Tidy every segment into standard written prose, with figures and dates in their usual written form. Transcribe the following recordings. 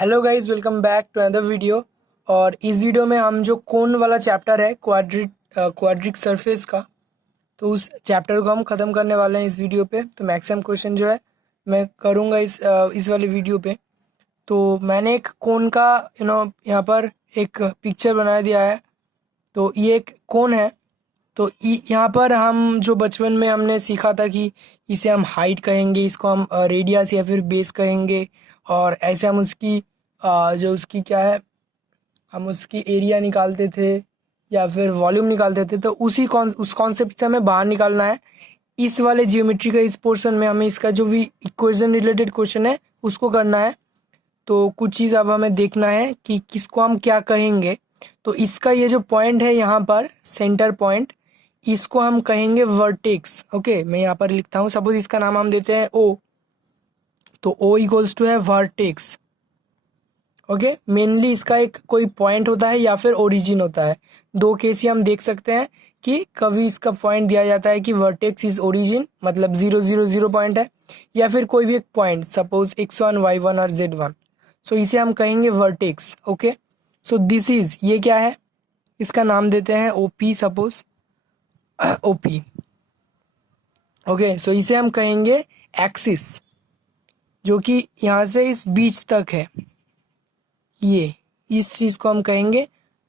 Hello guys, welcome back to another video. और इस video में हम जो कोन वाला चैप्टर है क्वाड्रिक सरफेस का, तो उस चैप्टर को हम ख़त्म करने वाले हैं इस वीडियो पे। तो मैक्सिमम क्वेश्चन जो है मैं करूँगा इस वाले वीडियो पे। तो मैंने एक कोन का यहाँ पर एक पिक्चर बना दिया है। तो ये एक कोन है। तो यहाँ पर हम जो बचपन में हमने सीखा था कि इसे हम हाइट कहेंगे, इसको हम रेडियस या फिर बेस कहेंगे। और ऐसे हम उसकी जो उसकी क्या है, हम उसकी एरिया निकालते थे या फिर वॉल्यूम निकालते थे। तो उस कॉन्सेप्ट से हमें बाहर निकालना है। इस वाले जियोमेट्री का इस पोर्शन में हमें इसका जो भी इक्वेशन रिलेटेड क्वेश्चन है उसको करना है। तो कुछ चीज़ अब हमें देखना है कि किसको हम क्या कहेंगे। तो इसका ये जो पॉइंट है यहाँ पर सेंटर पॉइंट, इसको हम कहेंगे वर्टेक्स। ओके, मैं यहाँ पर लिखता हूँ। सपोज इसका नाम हम देते हैं ओ। तो ओ इक्वल्स टू है वर्टेक्स। ओके, मेनली इसका एक कोई पॉइंट होता है या फिर ओरिजिन होता है। दो केस ही हम देख सकते हैं कि कभी इसका पॉइंट दिया जाता है कि वर्टेक्स इज ओरिजिन, मतलब 0 0 0 पॉइंट है, या फिर कोई भी एक पॉइंट, सपोज x1 y1 और z1। सो इसे हम कहेंगे vertex. Okay, so this is, ये क्या है, इसका नाम देते हैं ओपी, सपोज ओपी। ओके, सो इसे हम कहेंगे एक्सिस, जो कि यहाँ से इस बीच तक है। ये इस चीज़ को हम कहेंगे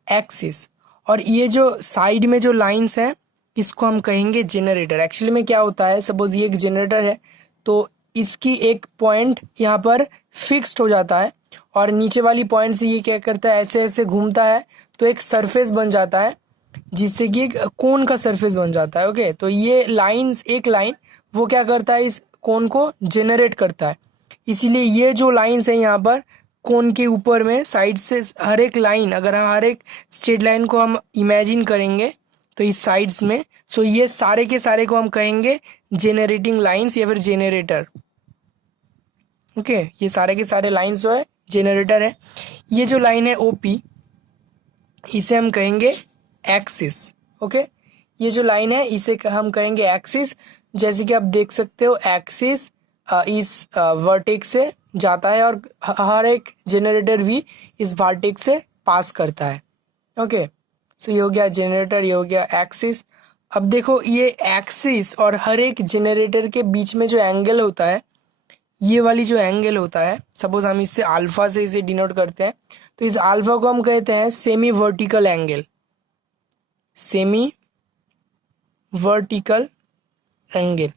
एक्सिस। और ये जो साइड में जो लाइंस है इसको हम कहेंगे जनरेटर। एक्चुअली में क्या होता है, सपोज ये एक जनरेटर है, तो इसकी एक पॉइंट यहाँ पर फिक्स्ड हो जाता है और नीचे वाली पॉइंट से ये क्या करता है, ऐसे ऐसे घूमता है, तो एक सरफेस बन जाता है, जिससे कि एक कोन का सरफेस बन जाता है। ओके, तो ये लाइंस, एक लाइन वो क्या करता है, इस कोन को जनरेट करता है। इसीलिए ये जो लाइंस है यहाँ पर कोन के ऊपर में साइड से, हर एक लाइन, अगर हम हर एक स्ट्रेट लाइन को हम इमेजिन करेंगे तो इस साइड्स में, सो ये सारे के सारे को हम कहेंगे जेनरेटिंग लाइंस या फिर जेनरेटर। ओके, ये सारे के सारे लाइंस जो है जेनरेटर है। ये जो लाइन है ओपी, इसे हम कहेंगे एक्सिस। ओके, ये जो लाइन है इसे हम कहेंगे एक्सिस। जैसे कि आप देख सकते हो, एक्सिस इस वर्टेक्स से जाता है और हर एक जनरेटर भी इस वर्टेक्स से पास करता है। ओके, सो ये हो गया जनरेटर, ये हो गया एक्सिस। अब देखो, ये एक्सिस और हर एक जनरेटर के बीच में जो एंगल होता है, ये वाली जो एंगल होता है, सपोज हम इससे अल्फा से इसे डिनोट करते हैं, तो इस अल्फा को हम कहते हैं semi vertical angle. Semi vertical angle.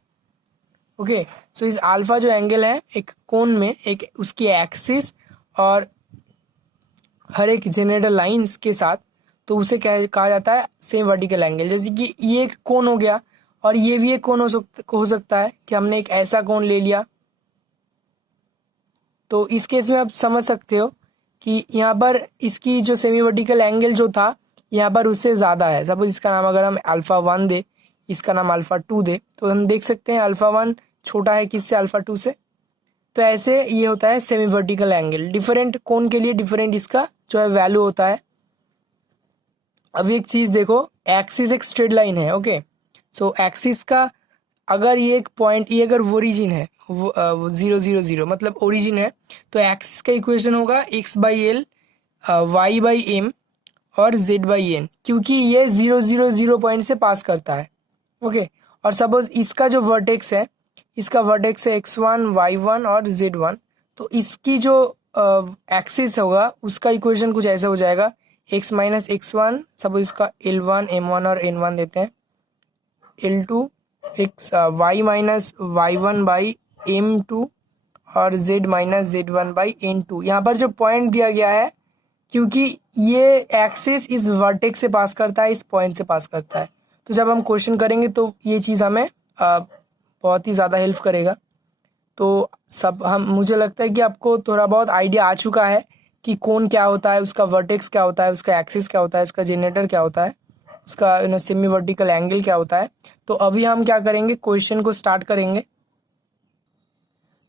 Okay, so इस अल्फा जो एंगल है एक कोन में, एक उसकी एक्सिस और हर एक जनरेटर लाइंस के साथ, तो उसे कहा जाता है सेम वर्टिकल एंगल। जैसे कि ये एक कोन हो गया और ये भी एक कोन हो सकता है कि हमने एक ऐसा कोन ले लिया। तो इस केस में आप समझ सकते हो कि यहाँ पर इसकी जो सेमी वर्टिकल एंगल जो था यहाँ पर उससे ज़्यादा है। सपोज इसका नाम अगर हम अल्फ़ा 1 दे, इसका नाम अल्फ़ा 2 दे, तो हम देख सकते हैं अल्फ़ा 1 छोटा है किससे, अल्फ़ा 2 से। तो ऐसे ये होता है सेमी वर्टिकल एंगल। डिफरेंट कोन के लिए डिफरेंट इसका जो है वैल्यू होता है। अब एक चीज़ देखो, एक्सिस एक स्ट्रेट लाइन है। ओके, सो एक्सिस का अगर ये एक पॉइंट, ये अगर ओरिजिन है, वो 0 0 0 मतलब ओरिजिन है, तो एक्सिस का इक्वेशन होगा x/l, y/m और z/n, क्योंकि ये 0 0 0 पॉइंट से पास करता है। ओके, और सपोज इसका जो वर्टेक्स है, इसका वर्टेक्स है x1 y1 और z1, तो इसकी जो एक्सिस होगा उसका इक्वेशन कुछ ऐसा हो जाएगा, x माइनस x1, सपोज इसका l1 m1 और n1 देते हैं, l2 x y minus y1 by m2 और z minus z1 by n2। यहाँ पर जो पॉइंट दिया गया है, क्योंकि ये एक्सिस इस वर्टेक्स से पास करता है, इस पॉइंट से पास करता है, तो जब हम क्वेश्चन करेंगे तो ये चीज़ हमें बहुत ही ज़्यादा हेल्प करेगा। तो मुझे लगता है कि आपको थोड़ा बहुत आइडिया आ चुका है कि कौन क्या होता है, उसका वर्टेक्स क्या होता है, उसका एक्सिस क्या होता है, उसका जनरेटर क्या होता है, उसका सेमी वर्टिकल एंगल क्या होता है। तो अभी हम क्या करेंगे, क्वेश्चन को स्टार्ट करेंगे।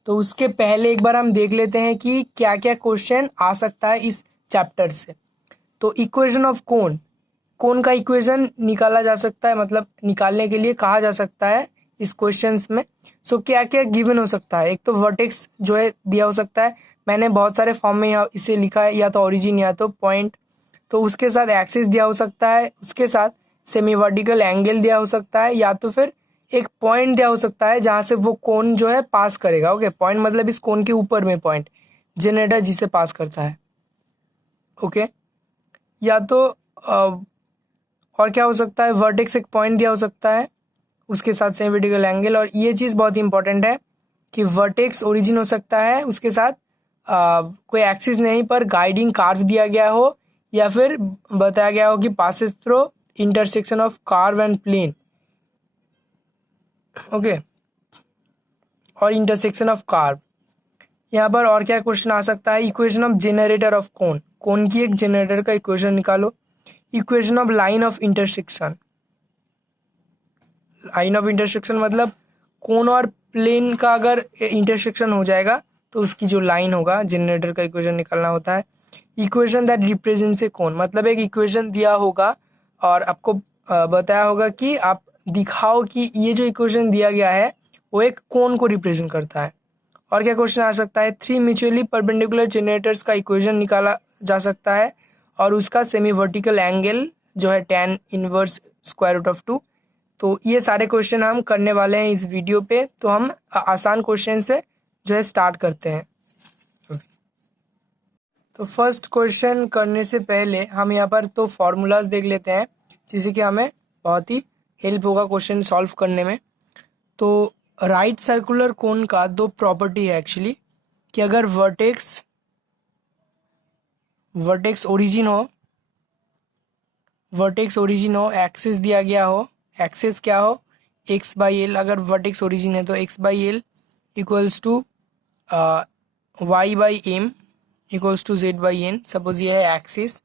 तो उसके पहले एक बार हम देख लेते हैं कि क्या क्या क्वेश्चन आ सकता है इस चैप्टर से। तो इक्वेशन ऑफ कोन, कोन का इक्वेशन निकाला जा सकता है, मतलब निकालने के लिए कहा जा सकता है इस क्वेश्चंस में। सो क्या क्या गिवन हो सकता है, एक तो वर्टेक्स जो है दिया हो सकता है, मैंने बहुत सारे फॉर्म में इसे लिखा है, या तो ओरिजिन या तो पॉइंट। तो उसके साथ एक्सिस दिया हो सकता है, उसके साथ सेमी वर्टिकल एंगल दिया हो सकता है, या तो फिर एक पॉइंट दिया हो सकता है जहां से वो कोन जो है पास करेगा। ओके, पॉइंट मतलब इस कोन के ऊपर में पॉइंट, जनरेटर जिसे पास करता है। ओके, या तो और क्या हो सकता है, वर्टेक्स एक पॉइंट दिया हो सकता है, उसके साथ सेमी वर्टिकल एंगल। और ये चीज़ बहुत इंपॉर्टेंट है कि वर्टेक्स ओरिजिन हो सकता है, उसके साथ कोई एक्सिस नहीं पर गाइडिंग कार्व दिया गया हो, या फिर बताया गया हो कि passes through intersection of curve and plane. Okay, और इंटरसेक्शन ऑफ कार्व। यहाँ पर और क्या क्वेश्चन आ सकता है, equation of generator of cone, cone की एक जनरेटर का इक्वेशन निकालो। Equation of line of intersection, line of intersection मतलब कोन और प्लेन का अगर इंटरसेक्शन हो जाएगा तो उसकी जो लाइन होगा, जनरेटर का इक्वेशन निकालना होता है। इक्वेशन दैट रिप्रेजेंट्स ए कोन, मतलब एक इक्वेशन दिया होगा और आपको बताया होगा कि आप दिखाओ कि ये जो इक्वेशन दिया गया है वो एक कोन को रिप्रेजेंट करता है। और क्या क्वेश्चन आ सकता है, थ्री म्यूचुअली परपेंडिकुलर जनरेटर्स का इक्वेशन निकाला जा सकता है और उसका सेमी वर्टिकल एंगल जो है tan inverse square root of 2। तो ये सारे क्वेश्चन हम करने वाले हैं इस वीडियो पे। तो हम आसान क्वेश्चन से जो है स्टार्ट करते हैं। तो फर्स्ट क्वेश्चन करने से पहले हम यहाँ पर तो फॉर्मूलाज देख लेते हैं, जिससे कि हमें बहुत ही हेल्प होगा क्वेश्चन सॉल्व करने में। तो राइट सर्कुलर कोन का दो प्रॉपर्टी है एक्चुअली, कि अगर वर्टेक्स ओरिजिन हो, एक्सिस दिया गया हो, एक्सिस क्या हो, एक्स बाई एल। अगर वर्टेक्स ओरिजिन है तो x by l equals to y by m equals to z by n. Suppose ये है एक्सिस,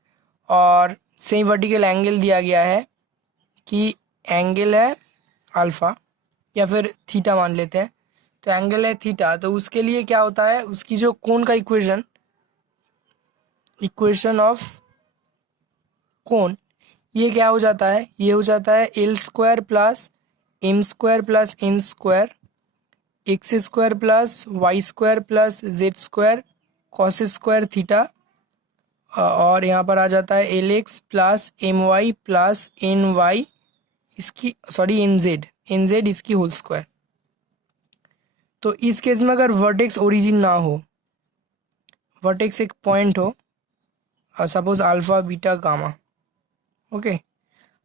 और सेम वर्टिकल एंगल दिया गया है कि एंगल है अल्फा, या फिर थीटा मान लेते हैं। तो एंगल है थीटा, तो उसके लिए क्या होता है, उसकी जो कोन का इक्वेशन ऑफ कोन, ये क्या हो जाता है, ये हो जाता है l square plus m square plus n square x square plus y square plus z square cos square theta. और यहाँ पर आ जाता है l x plus m y plus n y इसकी एन जेड इसकी होल स्क्वायर। तो इस केस में अगर वर्टेक्स ओरिजिन ना हो, वर्टेक्स एक पॉइंट हो, suppose alpha beta gamma. Okay,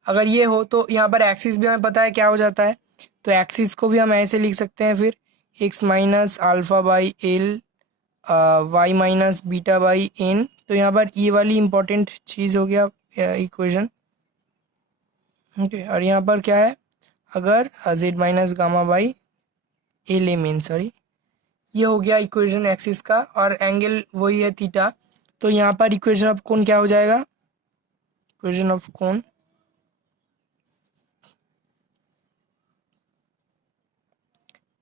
अगर ये हो तो यहाँ पर एक्सिस भी हमें पता है क्या हो जाता है। तो एक्सिस को भी हम ऐसे लिख सकते हैं फिर, x minus alpha by l y minus beta by n. तो यहाँ पर ये वाली इंपॉर्टेंट चीज़ हो गया इक्वेशन। ओके, और यहाँ पर क्या है, अगर z minus gamma by l m n, sorry, ये हो गया इक्वेशन एक्सिस का, और एंगल वही है थीटा। तो यहाँ पर इक्वेशन ऑफ कोन क्या हो जाएगा, equation of cone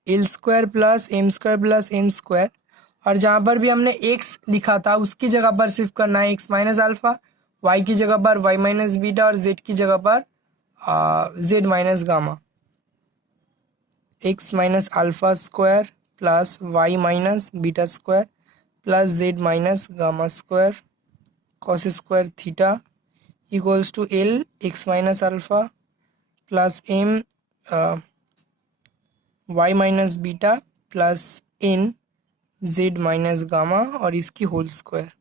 l square plus m square plus n square. और जहाँ पर भी हमने एक्स लिखा था उसकी जगह पर सिर्फ करना है एक्स माइनस अल्फा, वाई की जगह पर वाई माइनस बीटा, और जेड की जगह पर z minus gamma. X minus alpha square plus y minus beta square plus z minus gamma square cos square theta equals to l x minus alpha plus m y minus beta plus n z minus gamma और इसकी whole square.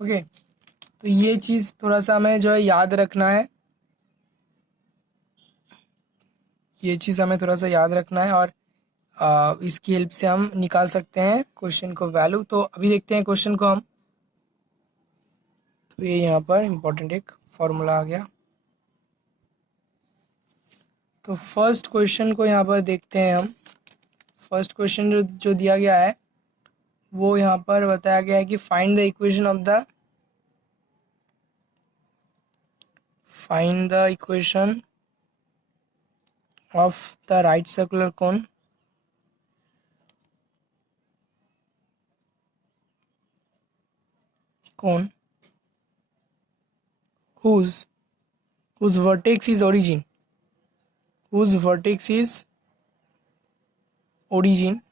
Okay, तो ये चीज़ थोड़ा सा हमें जो है याद रखना है, ये चीज़ हमें थोड़ा सा याद रखना है, और इसकी हेल्प से हम निकाल सकते हैं क्वेश्चन को वैल्यू। तो अभी देखते हैं क्वेश्चन को हम। तो ये यहाँ पर इम्पोर्टेंट एक फॉर्मूला आ गया। तो फर्स्ट क्वेश्चन को यहाँ पर देखते हैं हम। फर्स्ट क्वेश्चन जो दिया गया है वो यहाँ पर बताया गया है कि find the equation of the right circular cone whose vertex is origin,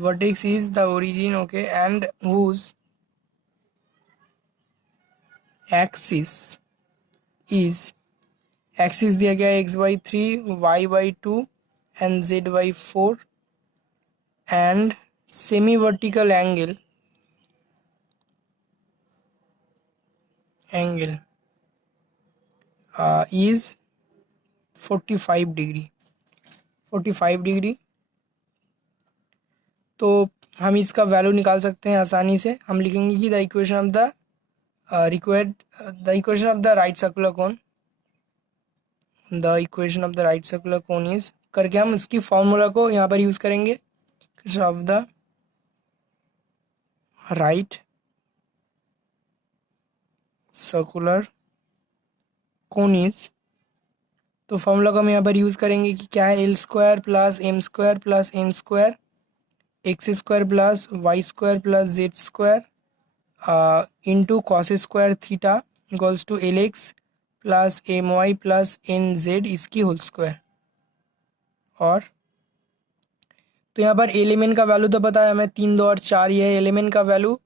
vertex is the origin, okay, and whose axis is, axis दिया गया है x/3, y/2 and z/4 and semi vertical angle is 45 degree 45 degree. तो हम इसका value निकाल सकते हैं आसानी से। हम लिखेंगे कि the equation of the equation of the right circular cone, the equation of the right circular cone is, करके हम इसकी फॉर्मूला को यहाँ पर यूज करेंगे। Equation of the right circular cone is, तो फॉर्मूला को हम यहाँ पर यूज करेंगे कि क्या है, l² plus m² plus n² x² plus y² plus z² into cos square theta equals to lx plus my plus nz इसकी होल स्क्वायर। और तो यहाँ पर एलिमेंट का वैल्यू तो पता है हमें, 3, 2 और 4, ये है एलिमेंट का वैल्यू।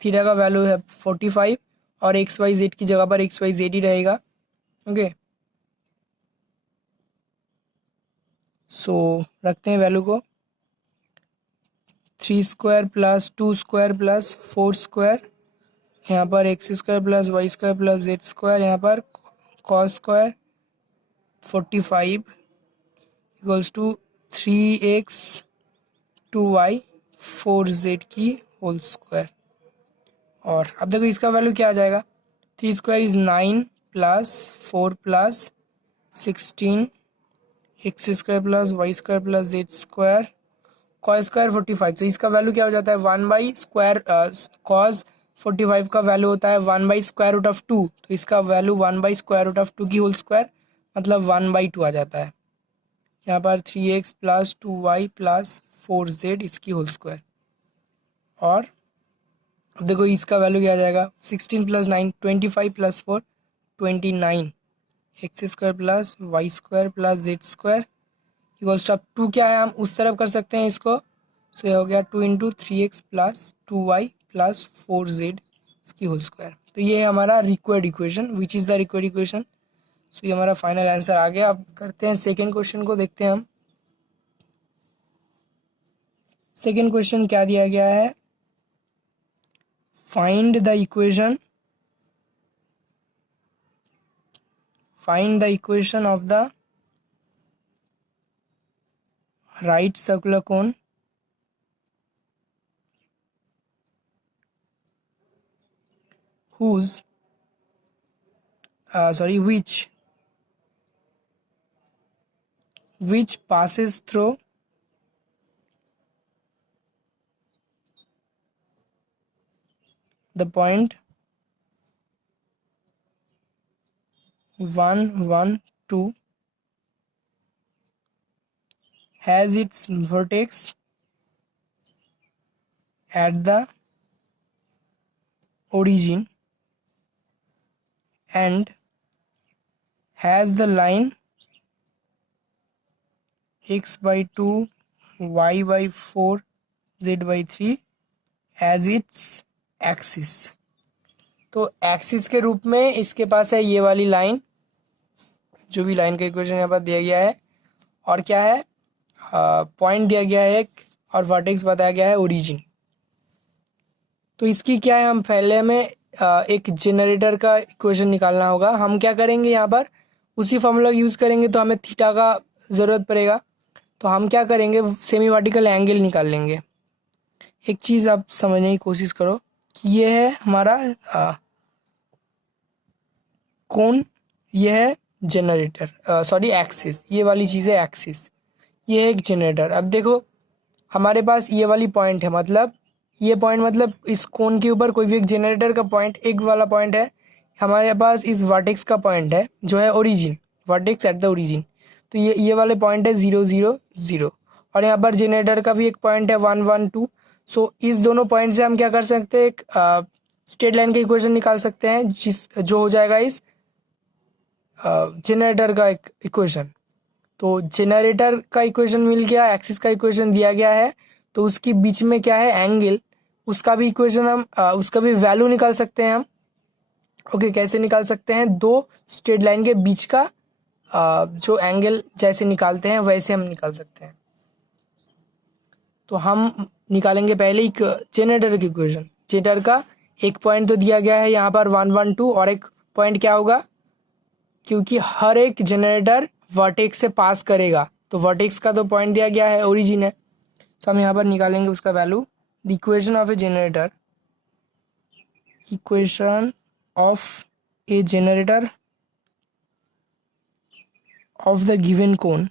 थीटा का वैल्यू है 45 और एक्स वाई जेड की जगह पर एक्स वाई जेड ही रहेगा। ओके, सो रखते हैं वैल्यू को, 3² प्लस 2² प्लस 4², यहाँ पर x² plus y² plus z², यहाँ पर cos square 45 equals to 3x 2y 4z की होल स्क्वायर। और अब देखो इसका वैल्यू क्या आ जाएगा, 3² is 9 plus 4 plus 16 x² plus y² plus z², cos square 45, तो इसका वैल्यू क्या हो जाता है 1/स्क्वायर, कॉस 45 का वैल्यू होता है 1/√2, तो इसका वैल्यू 1/√2 की होल स्क्वायर मतलब 1/2 आ जाता है। यहाँ पर 3x plus 2y plus 4z इसकी होल स्क्वायर। और अब देखो इसका वैल्यू क्या आ जाएगा, 16 plus 9 25 plus 4 29 x² plus y² plus z² equals to, अब 2 क्या है हम उस तरफ कर सकते हैं इसको, सो ये हो गया 2 into 3x plus 2y plus 4z इसकी होल स्क्वायर। तो ये है हमारा required equation, which is the required equation. So ये हमारा फाइनल आंसर आ गया। अब करते हैं सेकेंड क्वेश्चन को, देखते हैं हम सेकेंड क्वेश्चन क्या दिया गया है। Find the equation of the right circular cone whose which passes through the point 1 1 2, has its vertex at the origin and has the line x/2 y/4 z/3 as its axis। तो axis के रूप में इसके पास है ये वाली line, जो भी लाइन का इक्वेशन यहाँ पर दिया गया है, और क्या है, पॉइंट दिया गया है एक, और वर्टेक्स बताया गया है ओरिजिन। तो इसकी क्या है, हम पहले हमें एक जनरेटर का इक्वेशन निकालना होगा। हम क्या करेंगे, यहाँ पर उसी फॉर्मूला यूज़ करेंगे, तो हमें थीटा का ज़रूरत पड़ेगा। तो हम क्या करेंगे, सेमी वर्टिकल एंगल निकाल लेंगे। एक चीज़ आप समझने की कोशिश करो कि ये है हमारा कोन, ये है जनरेटर, सॉरी एक्सिस, ये वाली चीज़ है एक्सिस, ये है एक जनरेटर। अब देखो हमारे पास ये वाली पॉइंट है, मतलब ये पॉइंट मतलब इस कोन के ऊपर कोई भी एक जनरेटर का पॉइंट, एक वाला पॉइंट है हमारे पास, इस वर्टेक्स का पॉइंट है जो है origin, vertex at the origin. तो ये वाले पॉइंट है 0 0 0, और यहाँ पर जनरेटर का भी एक पॉइंट है 1 1 2। सो इस दोनों पॉइंट से हम क्या कर सकते हैं, एक स्ट्रेट लाइन का इक्वेशन निकाल सकते हैं, जो हो जाएगा इस जनरेटर का एक इक्वेशन। तो जनरेटर का इक्वेशन मिल गया, एक्सिस का इक्वेशन दिया गया है, तो उसके बीच में क्या है, एंगल, उसका भी इक्वेशन हम उसका भी वैल्यू निकाल सकते हैं हम। ओके, कैसे निकाल सकते हैं, दो स्ट्रेट लाइन के बीच का जो एंगल जैसे निकालते हैं वैसे हम निकाल सकते हैं। तो हम निकालेंगे पहले एक जनरेटर की इक्वेशन। जनरेटर का एक पॉइंट तो दिया गया है यहाँ पर 112 और एक पॉइंट क्या होगा, क्योंकि हर एक जनरेटर वर्टेक्स से पास करेगा तो वर्टेक्स का तो पॉइंट दिया गया है, ओरिजिन है। तो हम यहाँ पर निकालेंगे उसका value. The equation of A generator, equation of A generator of the given cone,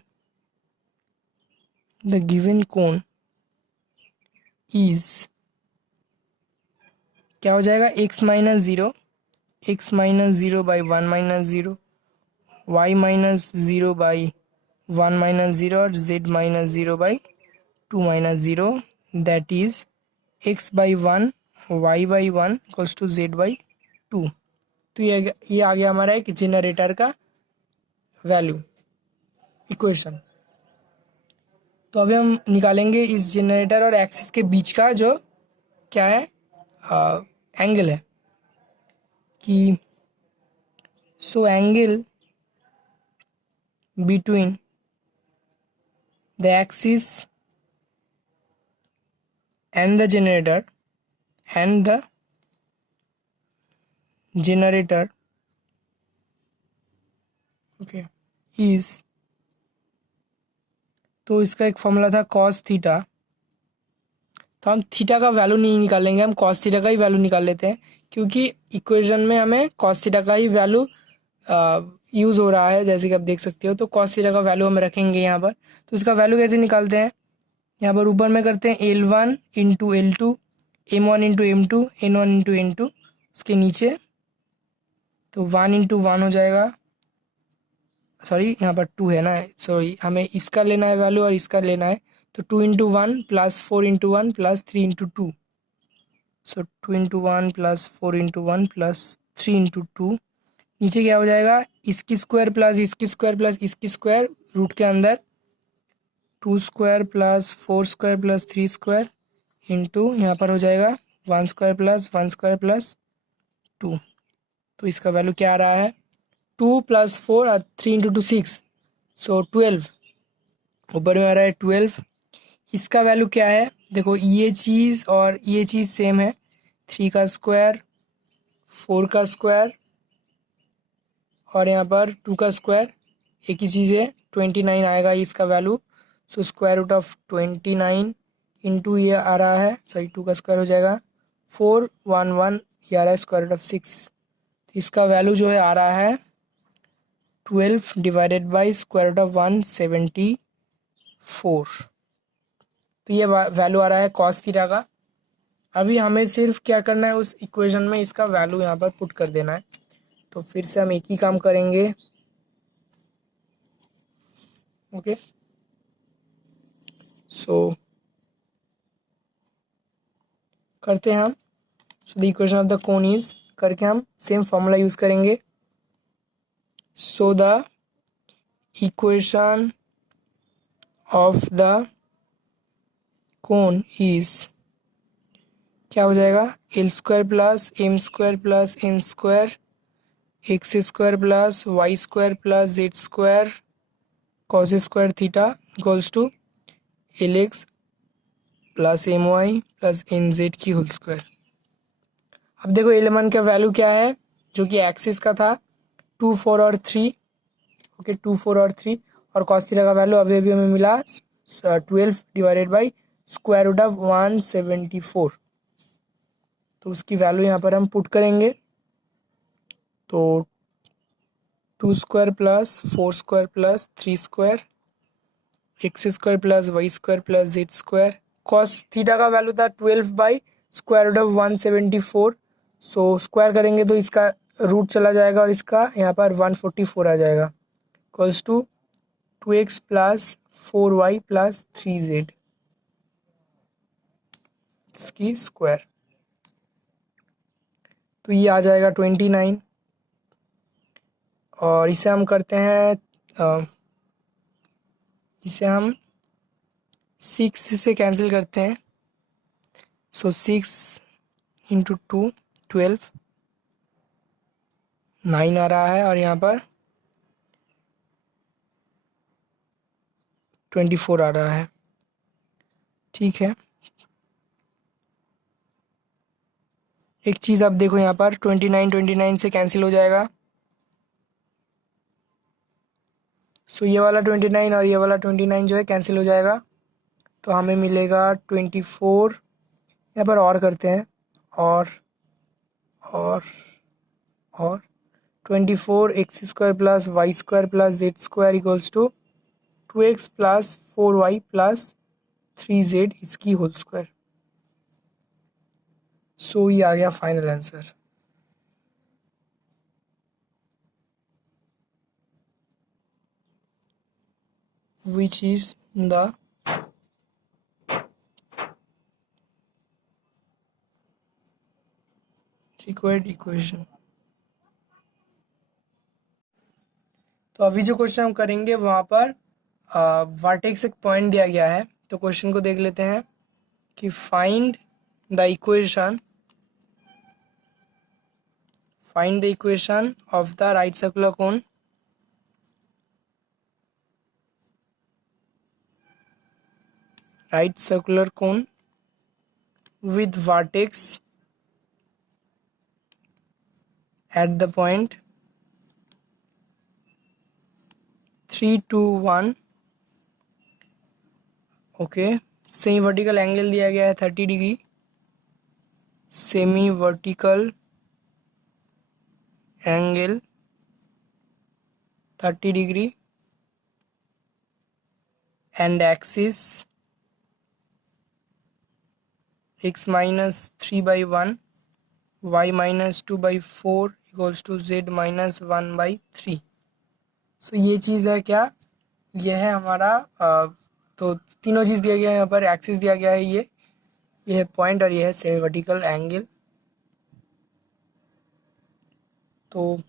the given cone is, क्या हो जाएगा, x minus zero, x minus zero by one minus zero, y minus zero by one minus zero और z minus zero by two minus zero, that is x by one, y by one equals to z by two. तो ये आ गया हमारा एक generator का value equation. तो अभी हम निकालेंगे इस जनरेटर और एक्सिस के बीच का जो क्या है, एंगल है कि so angle between the axis and the generator okay is, तो इसका एक फॉर्मूला था cos थीटा। तो हम थीटा का वैल्यू नहीं निकालेंगे, हम cos थीटा का ही वैल्यू निकाल लेते हैं, क्योंकि इक्वेशन में हमें cos थीटा का ही वैल्यू यूज़ हो रहा है, जैसे कि आप देख सकते हो। तो cos थीटा का वैल्यू हम रखेंगे यहाँ पर। तो इसका वैल्यू कैसे निकालते हैं, यहाँ पर ऊपर में करते हैं L1 into L2, M1 into M2, N1 into N2, उसके नीचे तो 1 इंटू वन हो जाएगा, सॉरी यहाँ पर 2 है ना, सॉरी हमें इसका लेना है वैल्यू और इसका लेना है। तो 2 into one plus 4 into one plus 3 into two, so 2 into one plus 4 into one plus 3 into two, नीचे क्या हो जाएगा, इसकी स्क्वायर प्लस इसकी स्क्वायर प्लस इसकी स्क्वायर, रूट के अंदर 2 square plus 4 square plus 3 square into यहाँ पर हो जाएगा 1 स्क्वायर प्लस 1 स्क्वायर प्लस 2। तो इसका वैल्यू क्या आ रहा है, 2 प्लस 4 और 3 इंटू टू 6, सो 12, ऊपर में आ रहा है 12। इसका वैल्यू क्या है, देखो ये चीज़ और ये चीज़ सेम है, 3 का स्क्वायर 4 का स्क्वायर और यहाँ पर 2 का स्क्वायर एक ही चीज़ है, 29 आएगा इसका value. So square root of 29 into ये आ रहा है, सॉरी 2 का स्क्वायर हो जाएगा 411, ये आ रहा है स्क्वायर रूट ऑफ 6। तो इसका वैल्यू जो है आ रहा है 12 divided by square root of 174। तो ये वैल्यू आ रहा है कॉस थीटा का। अभी हमें सिर्फ क्या करना है, उस इक्वेशन में इसका वैल्यू यहाँ पर पुट कर देना है। तो फिर से हम एक ही काम करेंगे, ओके। सो करते हैं हम, so the equation of the cone is करके हम सेम फॉर्मूला यूज़ करेंगे। So the equation of the cone is, क्या हो जाएगा, l square plus m square plus n square x square plus y square plus z square cos square theta equals to l x plus m y plus n z की whole square. अब देखो L1 का value क्या है, जो कि axis का था 2 4 और 3, ओके 2 4 और 3, और कॉस थीटा का वैल्यू अभी अभी हमें मिला 12 divided by square root of 174। तो उसकी वैल्यू यहाँ पर हम पुट करेंगे। तो 2 square plus 4 square plus 3 square x square plus y square plus z square, cos theta का वैल्यू था 12 by square root of 174। So square करेंगे तो इसका रूट चला जाएगा और इसका यहाँ पर 144 आ जाएगा, equals to 2x plus 4y plus 3z इसकी स्क्वायर। तो ये आ जाएगा 29, और इसे हम करते हैं इसे हम 6 से कैंसिल करते हैं, सो 6 इंटू 2 12, 9 आ रहा है, और यहाँ पर 24 आ रहा है। ठीक है, एक चीज़ आप देखो यहाँ पर 29 से कैंसिल हो जाएगा, सो ये वाला 29 और ये वाला 29 जो है कैंसिल हो जाएगा, तो हमें मिलेगा 24। यहाँ पर और करते हैं, और और 24 x square plus y square plus z square equals to 2x plus 4y plus 3z इसकी होल स्क्वायर। सो ये आ गया final answer. Which is the required equation. तो अभी जो क्वेश्चन हम करेंगे वहाँ पर वर्टेक्स एक पॉइंट दिया गया है, तो क्वेश्चन को देख लेते हैं कि find the equation of the right circular cone with vertex at the point 3 2 1। Okay, semi vertical angle दिया गया है 30 degree, semi vertical angle 30 degree, and axis x minus 3/1 y minus 2/4 equals to z minus 1/3। So ये चीज़ है क्या, ये है हमारा तो तीनों चीज़ दिया गया है यहाँ पर, एक्सिस दिया गया है, ये है पॉइंट और ये है सेमी वर्टिकल एंगल। तो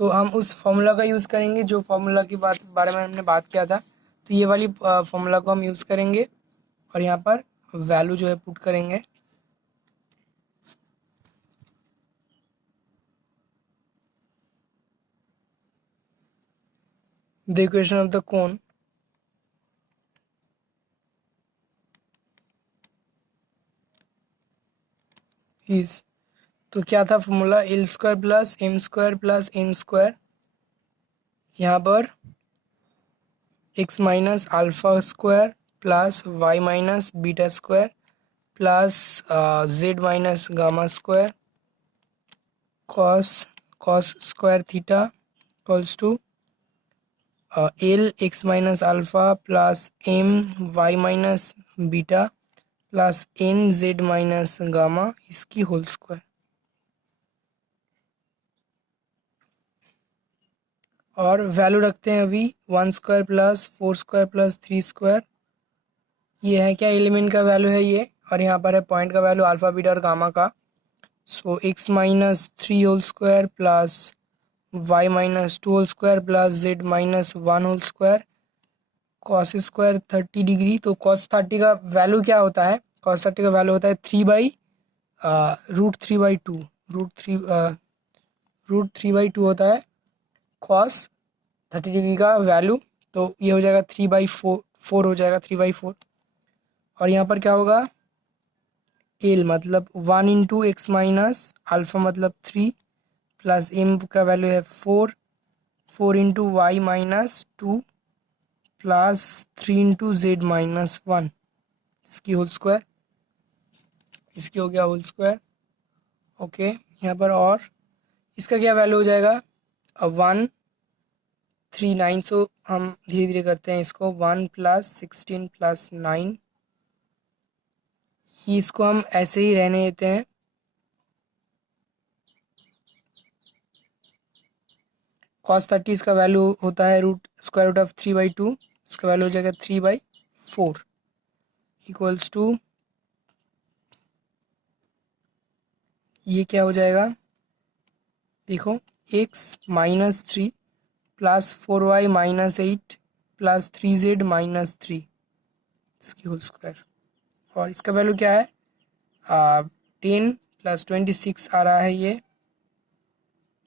हम उस फॉर्मूला का यूज़ करेंगे जो फॉर्मूला की बारे में हमने बात किया था, तो ये वाली फॉर्मूला को हम यूज़ करेंगे और यहाँ पर वैल्यू जो है पुट करेंगे। The equation of the cone is, तो क्या था formula, l square plus m square plus n square, यहाँ पर x minus alpha square plus y minus beta square plus z minus gamma square cos square theta equals to l x minus alpha plus m y minus beta plus n z minus gamma इसकी whole square. और value रखते हैं अभी 1 square plus 4 square plus 3 square, ये है क्या, element का value है ये, और यहाँ पर है पॉइंट का वैल्यू अल्फा बीटा और गामा का। So x minus 3 whole square plus y minus 2 whole square plus z minus 1 whole square cos square 30 degree. तो कॉस 30 का वैल्यू क्या होता है, कॉस 30 का वैल्यू होता है 3/√3/2, √3/2 होता है कॉस 30 डिग्री का वैल्यू, तो ये हो जाएगा 3/4 हो जाएगा 3/4। और यहाँ पर क्या होगा, एल मतलब 1 इंटू एक्स माइनस अल्फा मतलब 3 प्लस एम का वैल्यू है 4 into y minus 2 plus 3 into z minus 1 इसकी होल स्क्वायर, इसकी हो गया होल स्क्वायर। ओके, यहाँ पर और इसका क्या वैल्यू हो जाएगा, 139। सो हम धीरे धीरे करते हैं इसको, 1 प्लस 16 प्लस 9, इसको हम ऐसे ही रहने देते हैं। कॉस 30 इसका वैल्यू होता है √√ऑफ 3/2, इसका वैल्यू हो जाएगा 3/4 इक्वल्स टू, ये क्या हो जाएगा देखो, x minus 3 plus 4y minus 8 plus 3z minus 3 इसकी होल स्क्वायर। और इसका वैल्यू क्या है, 10 + 26 आ रहा है ये,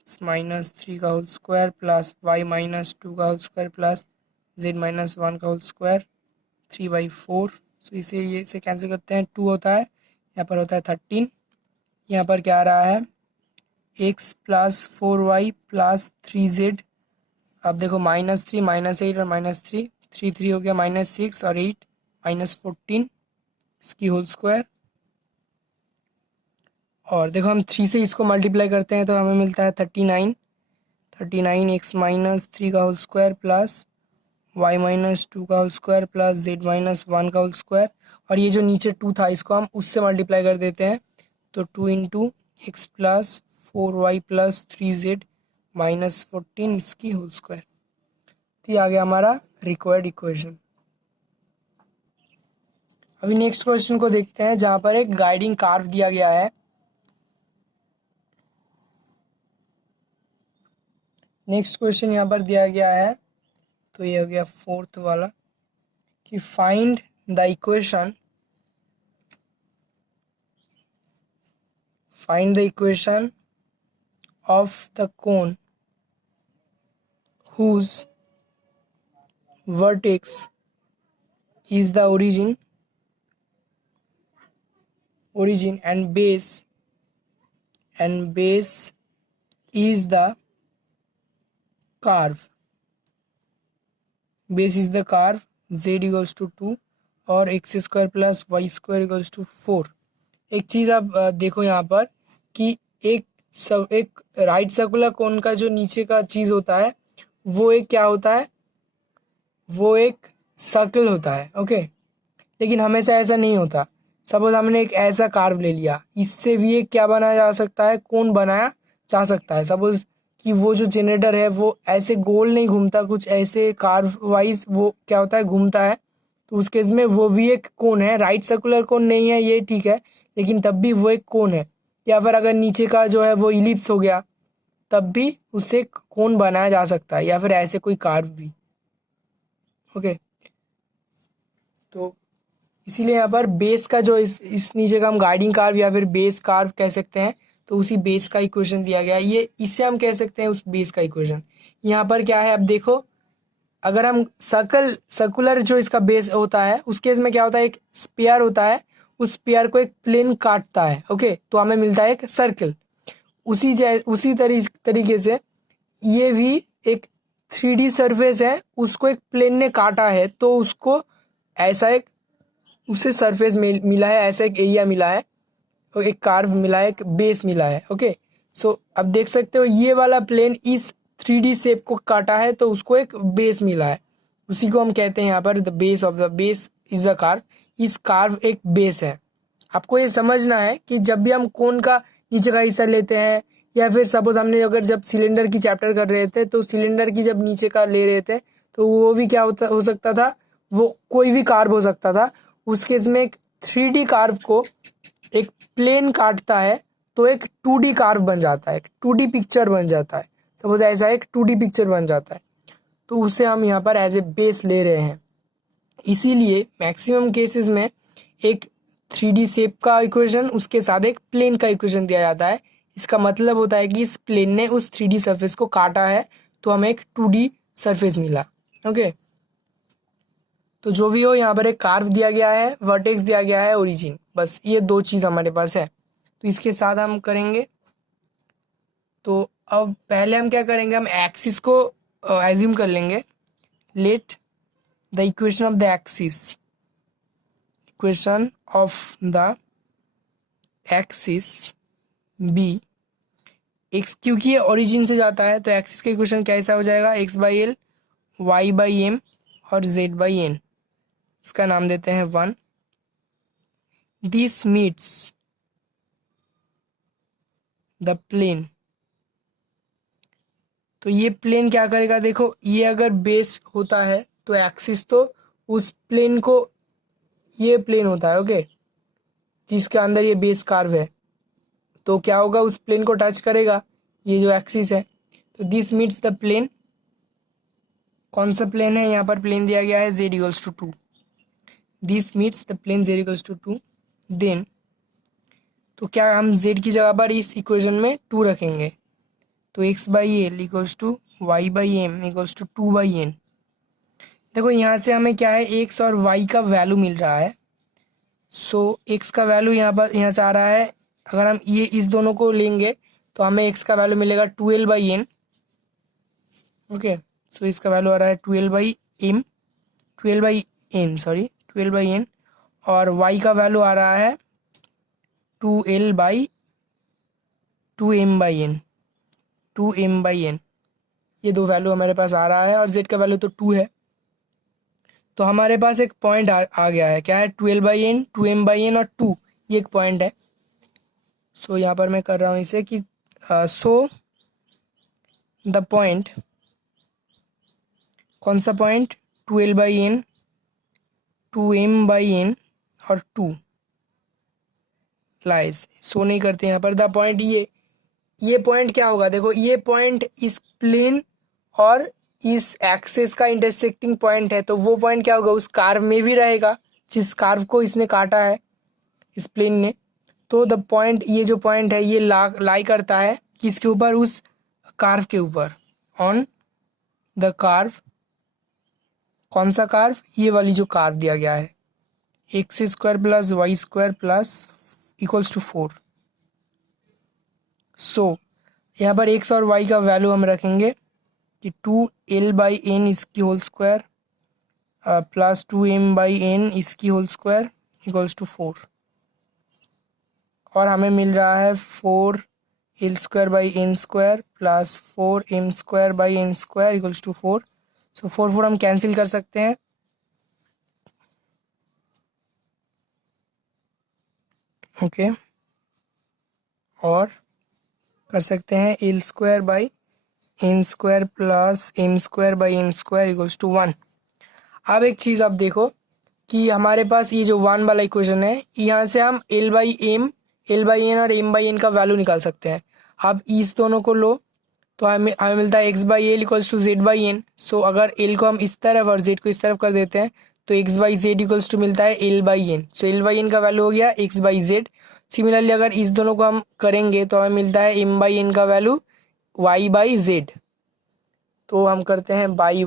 -3 का होल स्क्वायर प्लस y-2 का होल स्क्वायर प्लस z-1 का होल स्क्वायर 3/4। सो इसे कैंसिल करते हैं, 2 होता है, यहाँ पर होता है 13। यहाँ पर क्या आ रहा है, x + 4y + 3z। अब देखो -3 -8 और -3, 3 हो गया -6 और 8 -14 इसकी होल स्क्वायर। और देखो हम 3 से इसको मल्टीप्लाई करते हैं तो हमें मिलता है 39 x-3 का होल स्क्वायर प्लस y-2 का होल स्क्वायर प्लस z-1 का होल स्क्वायर। और ये जो नीचे 2 था इसको हम उससे मल्टीप्लाई कर देते हैं, तो 2 × x + 4y + 3z -14 इसकी होल स्क्वायर। तो ये आ गया हमारा रिक्वायर्ड इक्वेशन। अभी नेक्स्ट क्वेश्चन को देखते हैं, जहाँ पर एक गाइडिंग कार्व दिया गया है। नेक्स्ट क्वेश्चन यहाँ पर दिया गया है, तो ये हो गया 4th वाला कि find the equation of the cone whose vertex is the origin and base is the curve z = 2 और x² + y² = 4। एक चीज़ आप देखो यहाँ पर कि एक राइट सर्कुलर कोन का जो नीचे का चीज़ होता है वो एक क्या होता है, वो एक सर्कल होता है। ओके, लेकिन हमेशा ऐसा नहीं होता। सपोज हमने एक ऐसा कार्व ले लिया, इससे भी एक क्या बनाया जा सकता है, कोन बनाया जा सकता है। सपोज कि वो जो जनरेटर है वो ऐसे गोल नहीं घूमता, कुछ ऐसे कार्व वाइज वो क्या होता है, घूमता है। तो उस केस में वो भी एक कोन है, राइट सर्कुलर कोन नहीं है ये, ठीक है, लेकिन तब भी वो एक कोन है। या फिर अगर नीचे का जो है वो इलिप्स हो गया तब भी उसे कोन बनाया जा सकता है, या फिर ऐसे कोई कार्व भी। ओके, तो इसीलिए यहाँ पर बेस का जो इस नीचे का हम गाइडिंग कार्व या फिर बेस कार्व कह सकते हैं, तो उसी बेस का इक्वेशन दिया गया है। ये इससे हम कह सकते हैं उस बेस का इक्वेशन। यहाँ पर क्या है, अब देखो, अगर हम सर्कुलर जो इसका बेस होता है उस केस में क्या होता है, एक स्पेयर होता है, उस स्पेयर को एक प्लेन काटता है। ओके, तो हमें मिलता है एक सर्कल। उसी तरीके से ये भी एक 3D सरफेस है, उसको एक प्लेन ने काटा है, तो उसको ऐसा एक उसे सरफेस मिला है, ऐसा एक एरिया मिला है, और एक कार्व मिला है, एक बेस मिला है। ओके, सो अब देख सकते हो ये वाला प्लेन इस 3D शेप को काटा है, तो उसको एक बेस मिला है, उसी को हम कहते हैं यहाँ पर the base of the base is the curve. इस कार्व एक बेस है। आपको ये समझना है कि जब भी हम कोन का नीचे का हिस्सा लेते हैं, या फिर सपोज हमने अगर जब सिलेंडर की चैप्टर कर रहे थे, तो सिलेंडर की जब नीचे का ले रहे थे तो वो भी क्या हो सकता था, वो कोई भी कार्व हो सकता था। उस केस में एक 3D कार्व को एक प्लेन काटता है तो एक 2D कार्व बन जाता है, एक 2D पिक्चर बन जाता है। सपोज ऐसा एक 2D पिक्चर बन जाता है, तो उसे हम यहाँ पर एज ए बेस ले रहे हैं। इसीलिए मैक्सिमम केसेस में एक 3D शेप का इक्वेशन उसके साथ एक प्लेन का इक्वेशन दिया जाता है। इसका मतलब होता है कि इस प्लेन ने उस 3D सरफेस को काटा है, तो हमें एक 2D सरफेस मिला। ओके, तो जो भी हो, यहाँ पर एक कार्व दिया गया है, वर्टेक्स दिया गया है, ओरिजिन, बस ये दो चीज़ हमारे पास है। तो इसके साथ हम करेंगे। तो अब पहले हम क्या करेंगे, हम एक्सिस को एज्यूम कर लेंगे। Let the equation of the axis be x, क्योंकि ये ओरिजिन से जाता है तो एक्सिस का इक्वेशन कैसा हो जाएगा, x/l, y/m और z/n। इसका नाम देते हैं 1। This meets the plane. तो ये प्लेन क्या करेगा, देखो ये अगर बेस होता है तो एक्सिस तो उस प्लेन को, ये प्लेन होता है ओके, जिसके अंदर ये बेस कार्व है, तो क्या होगा, उस प्लेन को टच करेगा ये जो एक्सिस है। तो दिस मीट्स द प्लेन। कौन सा प्लेन है, यहाँ पर प्लेन दिया गया है z = 2। This meets the plane z equals to 2, then तो क्या हम z की जगह पर इस इक्वेशन में 2 रखेंगे, तो x by l equals to y by m equals to 2/n। देखो यहाँ से हमें क्या है, x और y का वैल्यू मिल रहा है। सो x का वैल्यू यहाँ से आ रहा है, अगर हम ये इस दोनों को लेंगे तो हमें x का वैल्यू मिलेगा 12/n। ओके, सो इसका वैल्यू आ रहा है 12/n और y का वैल्यू आ रहा है 2m/n। ये दो वैल्यू हमारे पास आ रहा है और z का वैल्यू तो 2 है। तो हमारे पास एक पॉइंट आ गया है, क्या है, 12/n, 2m/n और 2, ये एक पॉइंट है। सो यहाँ पर मैं कर रहा हूँ इसे कि सो द पॉइंट, कौन सा पॉइंट, 12/n, 2m/n और 2 लाइज, सो नहीं करते यहाँ पर। द पॉइंट, ये पॉइंट क्या होगा, देखो ये पॉइंट इस प्लेन और इस एक्सेस का इंटरसेक्टिंग पॉइंट है, तो वो पॉइंट क्या होगा, उस कार्व में भी रहेगा जिस कार्व को इसने काटा है इस प्लेन ने। तो द पॉइंट, ये जो पॉइंट है ये लाई करता है किसके ऊपर, उस कार्व के ऊपर, ऑन द कार्व। कौन सा कार्व, ये वाली जो कार्व दिया गया है, x² plus y² plus equals to 4। सो यहाँ पर x और y का वैल्यू हम रखेंगे कि 2l/n इसकी होल स्क्वायर प्लस 2m/n इसकी होल स्क्वायर इक्वल्स टू 4, और हमें मिल रहा है 4l²/n² plus 4m²/n² equals to 4। सो 4 हम कैंसिल कर सकते हैं, ओके, और कर सकते हैं l²/n² plus m²/n² equals to 1। अब एक चीज़ आप देखो कि हमारे पास ये जो 1 वाला इक्वेशन है, यहाँ से हम l/n और m/n का वैल्यू निकाल सकते हैं। अब इस दोनों को लो तो हमें मिलता है x/l इक्वल्स टू z/n। सो अगर l को हम इस तरफ और z को इस तरफ कर देते हैं तो x/z इक्वल्स टू मिलता है l/n। सो l/n का वैल्यू हो गया x/z। सिमिलरली अगर इस दोनों को हम करेंगे तो हमें मिलता है m/n का वैल्यू y/z। तो हम करते हैं बाई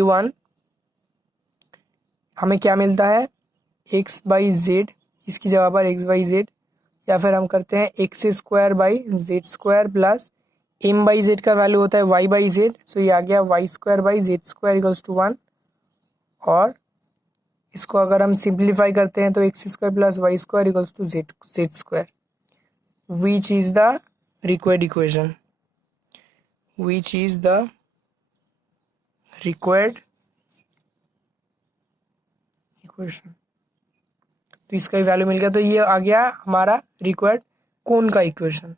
वन, हमें क्या मिलता है, x/z, इसकी जगह पर x/z, या फिर हम करते हैं x² / z² प्लस m/z का वैल्यू होता है y/z। सो ये आ गया y²/z² इक्वल्स टू 1, और इसको अगर हम सिंप्लीफाई करते हैं तो x² plus y² equals to z², which is the required equation, which is the required equation. तो इसका ही वैल्यू मिल गया, तो ये आ गया हमारा रिक्वायर्ड कोन का इक्वेशन।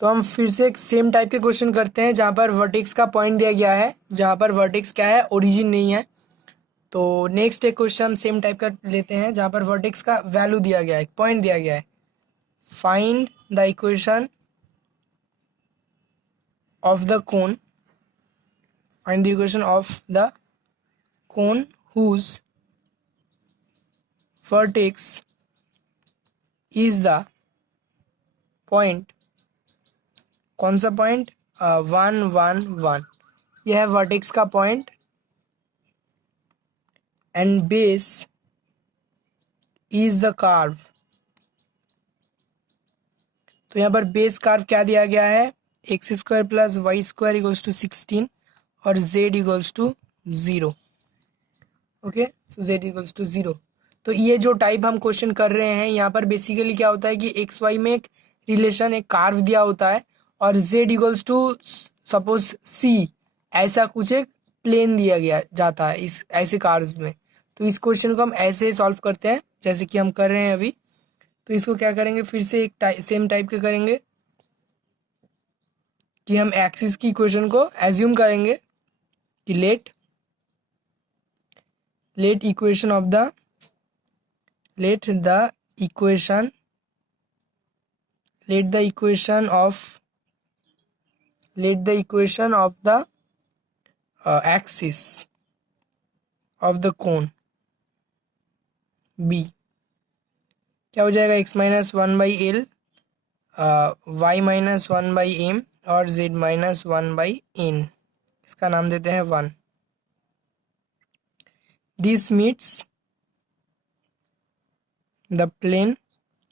तो हम फिर से एक सेम टाइप के क्वेश्चन करते हैं जहाँ पर वर्टेक्स का पॉइंट दिया गया है, जहाँ पर वर्टेक्स क्या है, ओरिजिन नहीं है। तो नेक्स्ट एक क्वेश्चन हम सेम टाइप का लेते हैं जहाँ पर वर्टेक्स का वैल्यू दिया गया है, पॉइंट दिया गया है। Find the equation of the cone, find the equation of the cone whose vertex is the point, कौन सा पॉइंट, 1 1 1, यह है वर्टेक्स का point, and base is the curve. तो यहाँ पर बेस कार्व क्या दिया गया है, x² plus y² equals to 16 और z equals to 0। Okay, so z equals to 0। तो ये जो टाइप हम क्वेश्चन कर रहे हैं यहाँ पर बेसिकली क्या होता है कि एक्स वाई में एक रिलेशन, एक कार्व दिया होता है, और z equals to suppose c, ऐसा कुछ एक प्लेन दिया गया जाता है इस ऐसे कार्व में। तो इस क्वेश्चन को हम ऐसे सॉल्व करते हैं जैसे कि हम कर रहे हैं अभी। तो इसको क्या करेंगे, फिर से एक सेम टाइप के करेंगे कि हम एक्सिस की इक्वेशन को एज्यूम करेंगे कि let equation of the let the equation of let the equation of the axis of the cone be क्या हो जाएगा, x minus one by l, y minus one by m और z minus one by n, इसका नाम देते हैं 1। This meets the plane,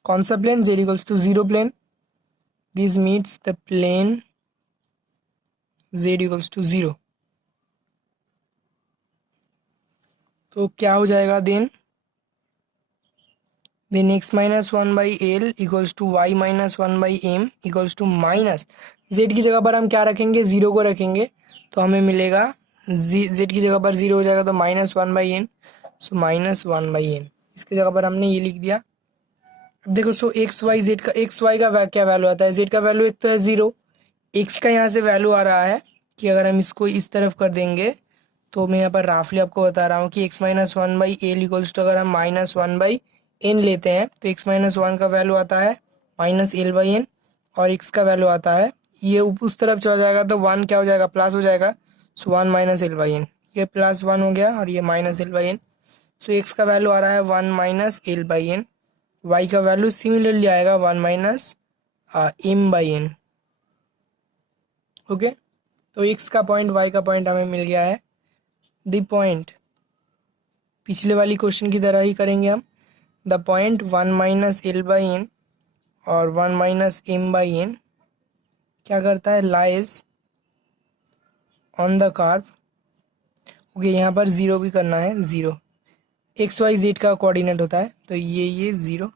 कौन सा plane, z equals to 0 plane, this meets the plane z equals to 0। तो क्या हो जाएगा then x minus one by l equals to y minus one by m equals to minus z की जगह पर हम क्या रखेंगे, 0 को रखेंगे, तो हमें मिलेगा z की जगह पर 0 हो जाएगा तो minus one by n, so minus one by n, इसकी जगह पर हमने ये लिख दिया। अब देखो, सो एक्स वाई जेड का, एक्स वाई का क्या वैल्यू आता है, जेड का वैल्यू एक तो है 0, एक्स का यहाँ से वैल्यू आ रहा है कि अगर हम इसको इस तरफ कर देंगे तो मैं यहाँ पर राफली आपको बता रहा हूँ कि x minus one by l equals to, अगर हम माइनस वन बाई एन लेते हैं तो x माइनस वन का वैल्यू आता है माइनस एल बाई एन, और x का वैल्यू आता है, ये उस तरफ चला जाएगा तो 1 क्या हो जाएगा, प्लस हो जाएगा, so 1 minus l by n, ये प्लस 1 हो गया और ये minus l by n, so x का वैल्यू आ रहा है 1 minus l by n, y का वैल्यू सिमिलरली आएगा 1 minus m by n. Okay, तो x का पॉइंट y का पॉइंट हमें मिल गया है। द पॉइंट पिछले वाली क्वेश्चन की तरह ही करेंगे हम, the point 1 minus l by n और 1 माइनस एम बाई एन क्या करता है, lies on the curve. Okay, यहाँ पर 0 भी करना है, 0 एक्स वाई जेड का कोऑर्डिनेट होता है, तो ये 0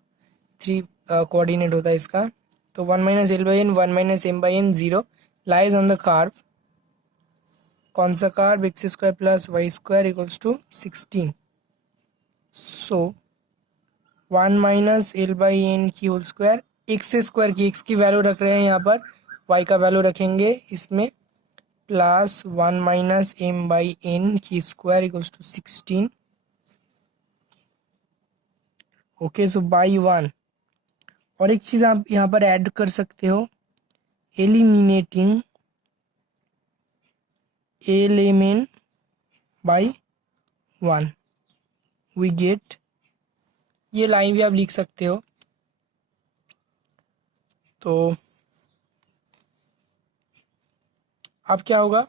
3 कोऑर्डिनेट होता है इसका, तो 1 minus l by n 1 minus m by n 0 lies on the curve, कौन सा curve, x square plus y square equals to 16। सो 1 माइनस एल बाई एन की होल स्क्वायर, एक्स स्क्वायर की, एक्स की वैल्यू रख रहे हैं यहाँ पर, वाई का वैल्यू रखेंगे इसमें, plus 1 minus m by n की square equals to 16। Okay, so by 1, और एक चीज़ आप यहाँ पर ऐड कर सकते हो, एलिमिनेटिंग एलिमेन बाई 1 वी गेट, ये लाइन भी आप लिख सकते हो। तो अब क्या होगा,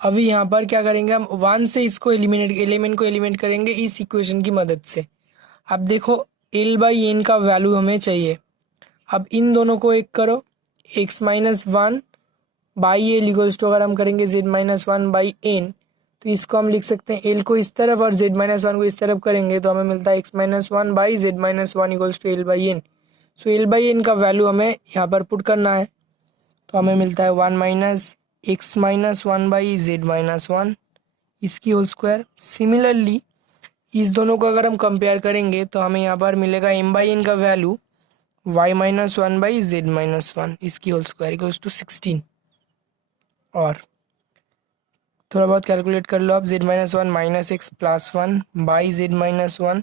अभी यहाँ पर क्या करेंगे हम, 1 से इसको एलिमेंट को एलिमिनेट करेंगे इस इक्वेशन की मदद से। अब देखो एल बाई एन का वैल्यू हमें चाहिए, अब इन दोनों को एक करो, x minus one by l equals to, अगर हम करेंगे z minus one by n, तो इसको हम लिख सकते हैं एल को इस तरफ और जेड माइनस वन को इस तरफ करेंगे तो हमें मिलता है x minus one by z minus one equals to l by n. So l by n का वैल्यू हमें यहाँ पर पुट करना है, तो हमें मिलता है 1 minus x minus one by z minus one, इसकी होल स्क्वायर। सिमिलरली इस दोनों को अगर हम कंपेयर करेंगे तो हमें यहाँ पर मिलेगा एम बाई एन का value y minus one by z minus one, इसकी होल स्क्वायर इक्वल्स टू 16। और थोड़ा बहुत कैलकुलेट कर लो आप, z minus one minus x plus one by z minus one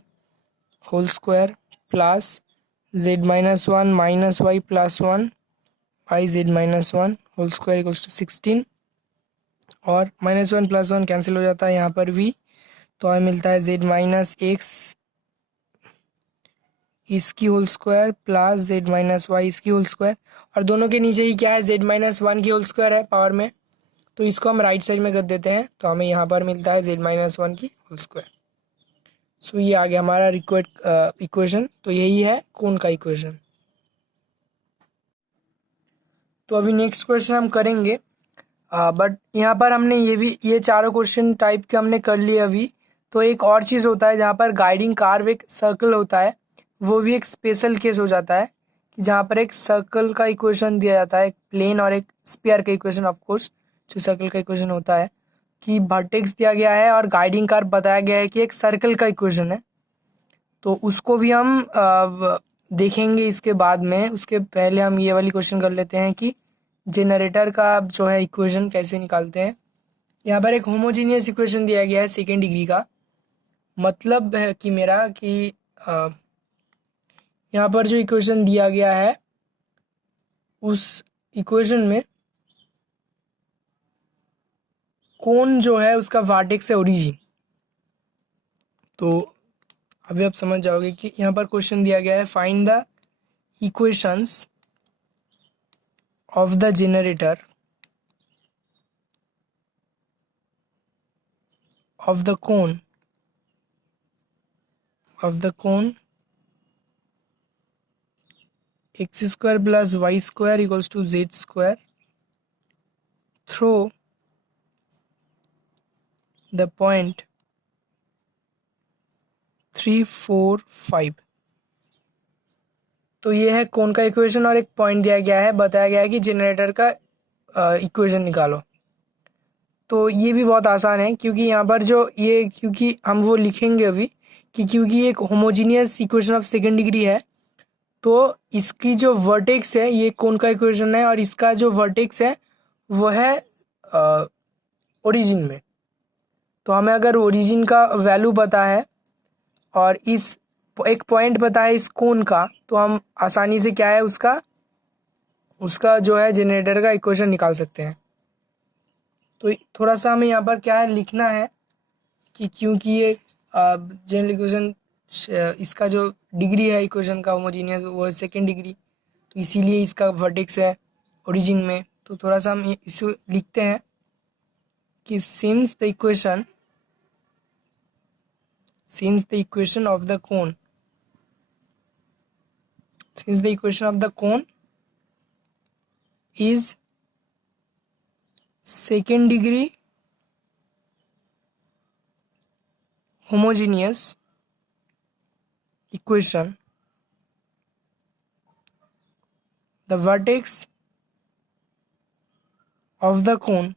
whole square plus z minus one minus y plus one by z minus one whole square equals to 16। और minus one plus one cancel हो जाता है यहाँ पर भी, तो हमें मिलता है जेड माइनस एक्स इसकी whole square plus z minus y इसकी होल स्क्वायर, और दोनों के नीचे ही क्या है, जेड माइनस वन की होल स्क्वायर है पावर में, तो इसको हम राइट साइड में कर देते हैं तो हमें यहाँ पर मिलता है जेड माइनस वन की होल स्क्वायर। सो ये आ गया हमारा रिक्वायर्ड इक्वेशन, तो यही है कोन का इक्वेशन। तो अभी नेक्स्ट क्वेश्चन हम करेंगे, बट यहाँ पर हमने ये चारों क्वेश्चन टाइप के हमने कर लिए अभी। तो एक और चीज़ होता है जहाँ पर गाइडिंग कार्व एक सर्कल होता है, वो भी एक स्पेशल केस हो जाता है कि जहाँ पर एक सर्कल का इक्वेशन दिया जाता है, एक प्लेन और एक स्फीयर का इक्वेशन। ऑफ कोर्स जो सर्कल का इक्वेशन होता है कि वर्टेक्स दिया गया है और गाइडिंग कार्व बताया गया है कि एक सर्कल का इक्वेशन है, तो उसको भी हम देखेंगे इसके बाद में। उसके पहले हम ये वाली क्वेश्चन कर लेते हैं कि जनरेटर का जो है इक्वेशन कैसे निकालते हैं। यहाँ पर एक होमोजीनियस इक्वेशन दिया गया है सेकेंड डिग्री का, मतलब है कि मेरा कि यहाँ पर जो इक्वेशन दिया गया है उस इक्वेशन में कोन जो है उसका वर्टेक्स है ओरिजिन। तो अभी आप समझ जाओगे कि यहाँ पर क्वेश्चन दिया गया है find the equations of the generator of the cone x square plus y square equals to z square through the point 3 4 5। तो ये है कोन का इक्वेशन और एक पॉइंट दिया गया है, बताया गया है कि जनरेटर का इक्वेशन निकालो। तो ये भी बहुत आसान है क्योंकि यहाँ पर जो ये, क्योंकि हम वो लिखेंगे अभी कि क्योंकि एक homogeneous equation of second degree है, तो इसकी जो वर्टेक्स है ये कोन का इक्वेशन है और इसका जो वर्टेक्स है वो है ओरिजिन में। तो हमें अगर ओरिजिन का वैल्यू पता है और इस एक पॉइंट पता है इस कोन का, तो हम आसानी से क्या है उसका जो है जनरेटर का इक्वेशन निकाल सकते हैं। तो थोड़ा सा हमें यहाँ पर क्या है लिखना है कि क्योंकि ये जनरल इक्वेशन इसका जो डिग्री है इक्वेशन का होमोजीनियस वो है सेकेंड डिग्री, तो इसीलिए इसका वर्टेक्स है ओरिजिन में। तो थोड़ा सा हम इसे लिखते हैं कि since the equation of the cone is second degree homogeneous equation, the vertex of the cone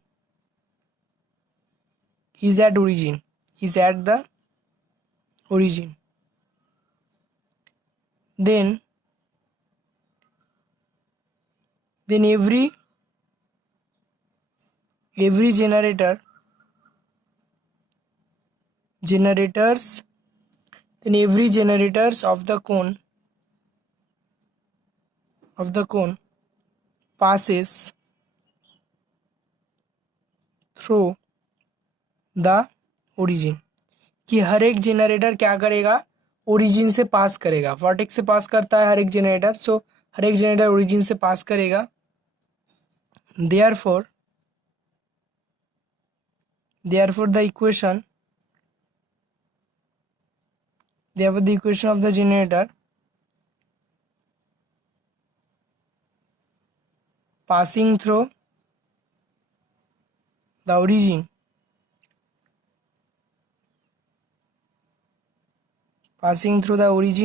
is at the origin, then every generators of the cone passes through the origin, कि हर एक जनरेटर क्या करेगा origin से पास करेगा, vertex से पास करता है हर एक जनरेटर, सो हर एक जनरेटर ओरिजिन से पास करेगा। therefore the equation of the generator passing through the origin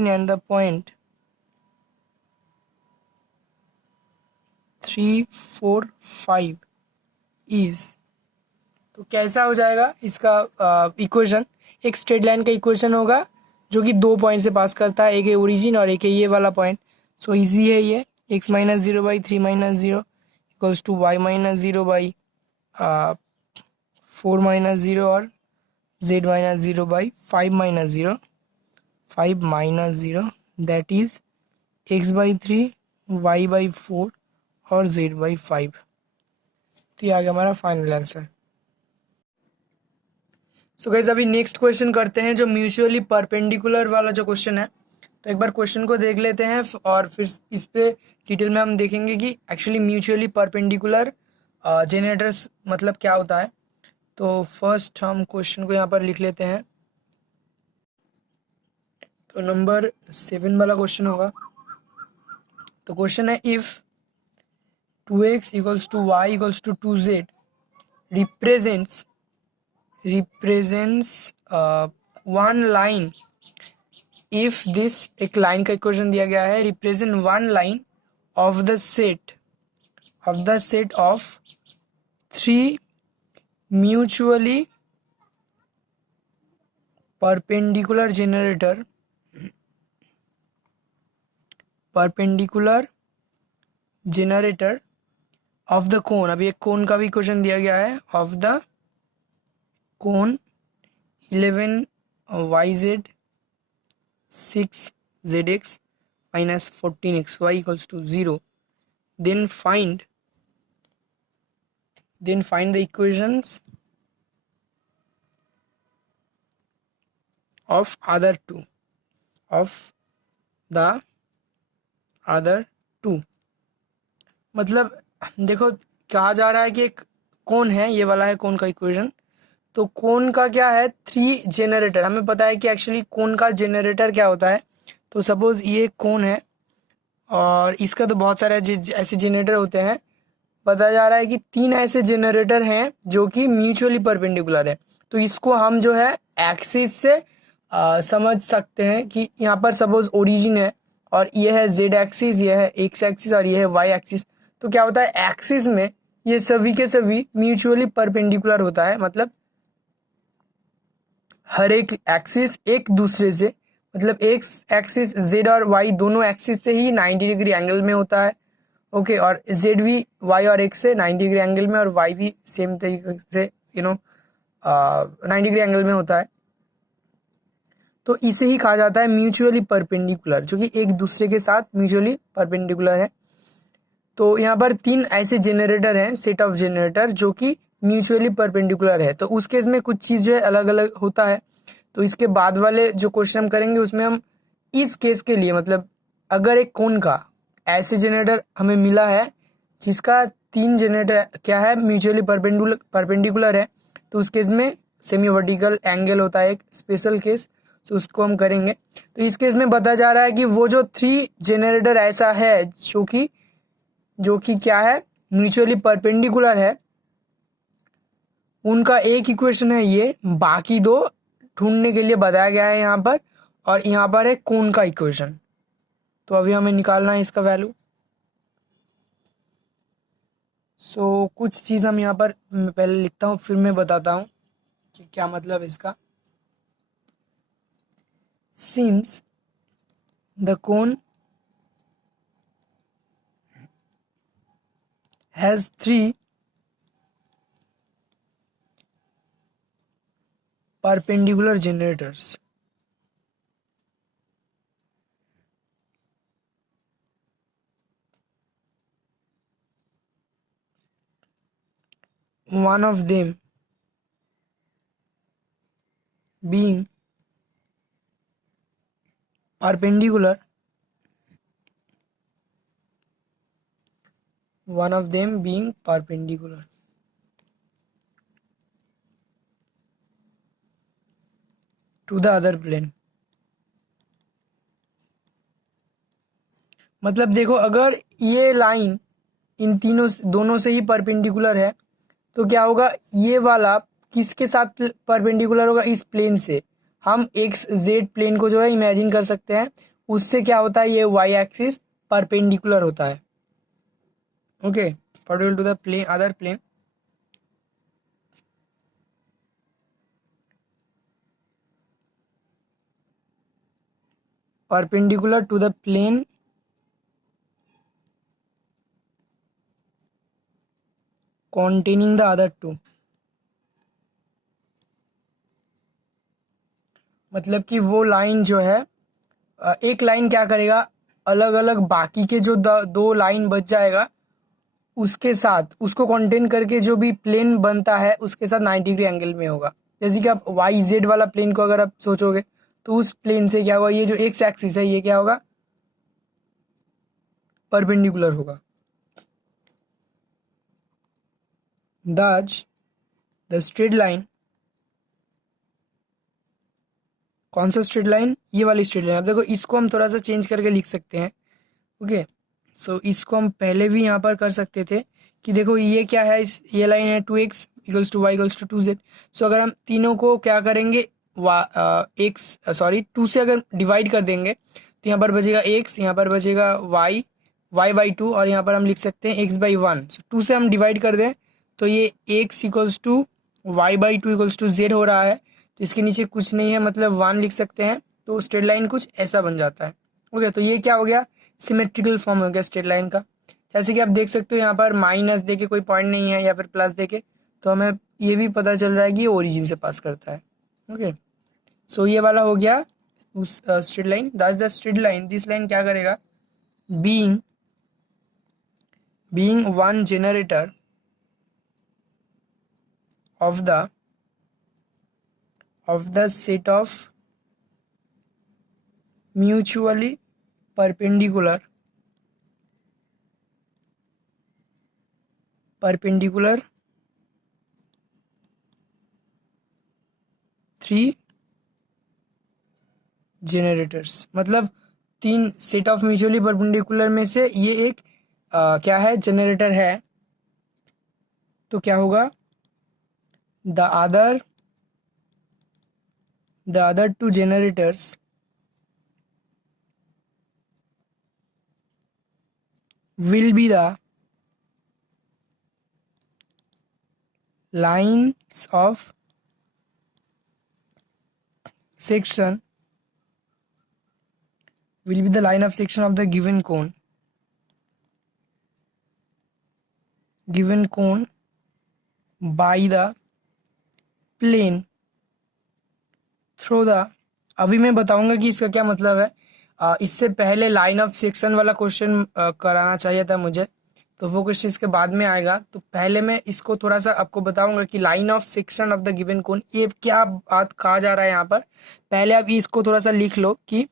and the point 3 4 5 is, तो कैसा हो जाएगा इसका इक्वेशन, एक स्ट्रेट लाइन का इक्वेशन होगा जो कि 2 पॉइंट से पास करता है, एक है ओरिजिन और एक है ये वाला पॉइंट। सो इजी है ये, x minus 0 by 3 minus 0 equals to y minus 0 by 4 minus 0 और z minus 0 by 5 minus 0 that is x by 3 y by 4 और z बाई 5। तो ये आ गया हमारा फाइनल आंसर। सो गाइस अभी नेक्स्ट क्वेश्चन करते हैं जो म्यूचुअली परपेंडिकुलर वाला जो क्वेश्चन है। तो एक बार क्वेश्चन को देख लेते हैं और फिर इस पे डिटेल में हम देखेंगे कि एक्चुअली म्यूचुअली परपेंडिकुलर जनरेटर्स मतलब क्या होता है। तो फर्स्ट हम क्वेश्चन को यहाँ पर लिख लेते हैं। तो नंबर 7 वाला क्वेश्चन होगा। तो क्वेश्चन है if 2x equals to y equals to 2z represents one line, if this एक लाइन का इक्वेशन दिया गया है, represent one line of the set of 3 mutually perpendicular generator of the cone. अभी एक कोन का भी क्वेश्चन दिया गया है, of the cone 11 yz 6 zx minus 14 xy equals to 0, then find the equations of other two, of the other two. मतलब देखो कहा जा रहा है कि एक कोन है, ये वाला है कोन का इक्वेशन। तो कोन का क्या है, 3 जेनरेटर। हमें पता है कि एक्चुअली कोन का जेनरेटर क्या होता है। तो सपोज ये कोन है और इसका तो बहुत सारे ऐसे जेनरेटर होते हैं। बताया जा रहा है कि 3 ऐसे जेनरेटर हैं जो कि म्यूचुअली परपेंडिकुलर है। तो इसको हम जो है एक्सिस से समझ सकते हैं कि यहाँ पर सपोज ओरिजिन है और ये है जेड एक्सिस, ये है एक्स एक्सिस और ये है वाई एक्सिस। तो क्या होता है, एक्सिस में ये सभी के सभी म्यूचुअली परपेंडिकुलर होता है। मतलब हर एक एक्सिस एक दूसरे से, मतलब एक्स एक्सिस जेड और वाई दोनों एक्सिस से ही 90 डिग्री एंगल में होता है। ओके, और जेड भी वाई और एक्स से 90 डिग्री एंगल में, और वाई भी सेम तरीके से 90 डिग्री एंगल में होता है। तो इसे ही कहा जाता है म्यूचुअली परपेंडिकुलर, जो कि एक दूसरे के साथ म्यूचुअली परपेंडिकुलर है। तो यहाँ पर 3 ऐसे जेनरेटर हैं, सेट ऑफ जेनरेटर, जो कि म्यूचुअली परपेंडिकुलर है। तो उस केस में कुछ चीज़ जो है अलग अलग होता है। तो इसके बाद वाले जो क्वेश्चन हम करेंगे उसमें हम इस केस के लिए, मतलब अगर एक कोन का ऐसे जेनरेटर हमें मिला है जिसका 3 जेनरेटर क्या है, म्यूचुअली परपेंडिकुलर है, तो उस केस में सेमी वर्टिकल एंगल होता है, एक स्पेशल केस। तो उसको हम करेंगे। तो इस केस में बताया जा रहा है कि वो जो 3 जेनरेटर ऐसा है जो कि क्या है, म्यूचुअली परपेंडिकुलर है, उनका एक इक्वेशन है ये, बाकी 2 ढूंढने के लिए बताया गया है यहाँ पर। और यहाँ पर है कोन का इक्वेशन। तो अभी हमें निकालना है इसका वैल्यू। सो कुछ चीज़ हम यहाँ पर मैं पहले लिखता हूँ, फिर मैं बताता हूँ कि क्या मतलब इसका। Since the cone has 3 perpendicular generators, one of them being perpendicular, one of them being perpendicular to the other plane। मतलब देखो अगर ये लाइन इन तीनों दोनों से ही परपेंडिकुलर है तो क्या होगा, ये वाला किसके साथ परपेंडिकुलर होगा, इस प्लेन से। हम एक्स जेड प्लेन को जो है इमेजिन कर सकते हैं, उससे क्या होता है, ये वाई एक्सिस परपेंडिकुलर होता है। Okay, perpendicular to the plane other plane. Perpendicular to the plane containing the other two। मतलब कि वो लाइन जो है, एक लाइन क्या करेगा, अलग अलग बाकी के जो 2 लाइन बच जाएगा उसके साथ, उसको कंटेन करके जो भी प्लेन बनता है उसके साथ 90 डिग्री एंगल में होगा। जैसे कि आप वाई जेड वाला प्लेन को अगर आप सोचोगे तो उस प्लेन से क्या होगा, ये जो एक्स एक्सिस है ये क्या होगा, परपेंडिकुलर होगा। द स्ट्रेट लाइन, कौन सा स्ट्रेट लाइन, ये वाली स्ट्रेट लाइन। अब देखो इसको हम थोड़ा सा चेंज करके लिख सकते हैं। ओके, सो इसको हम पहले भी यहाँ पर कर सकते थे कि देखो ये क्या है, ये लाइन है 2x equals to y equals to 2z। So अगर हम तीनों को क्या करेंगे, एक्स सॉरी 2 से अगर डिवाइड कर देंगे तो यहाँ पर बचेगा x, यहाँ पर बचेगा y/2, और यहाँ पर हम लिख सकते हैं x/1। सो 2 से हम डिवाइड कर दें तो ये x equals to y/2 equals to z हो रहा है। तो इसके नीचे कुछ नहीं है, मतलब 1 लिख सकते हैं। तो स्ट्रेट लाइन कुछ ऐसा बन जाता है। ओके, तो ये क्या हो गया, सिमेट्रिकल फॉर्म हो गया स्ट्रेट लाइन का। जैसे कि आप देख सकते हो यहाँ पर माइनस देके कोई पॉइंट नहीं है या फिर प्लस देके, तो हमें ये भी पता चल रहा है कि ये ओरिजिन से पास करता है। ओके, सो ये वाला हो गया उस straight line. The straight line, this line क्या करेगा, being one generator of the set of mutually perpendicular three generators, मतलब 3 सेट ऑफ म्यूचुअली परपेंडिकुलर में से ये एक क्या है, जनरेटर है। तो क्या होगा, the other 2 generators will be the lines of section of the given cone by the plane through the, अभी मैं बताऊंगा कि इसका क्या मतलब है। इससे पहले लाइन ऑफ सेक्शन वाला क्वेश्चन कराना चाहिए था मुझे, तो वो क्वेश्चन इसके बाद में आएगा। तो पहले मैं इसको थोड़ा सा आपको बताऊंगा कि line of section of the given cone ये क्या बात कहा जा रहा है यहाँ पर। पहले आप इसको थोड़ा सा लिख लो कि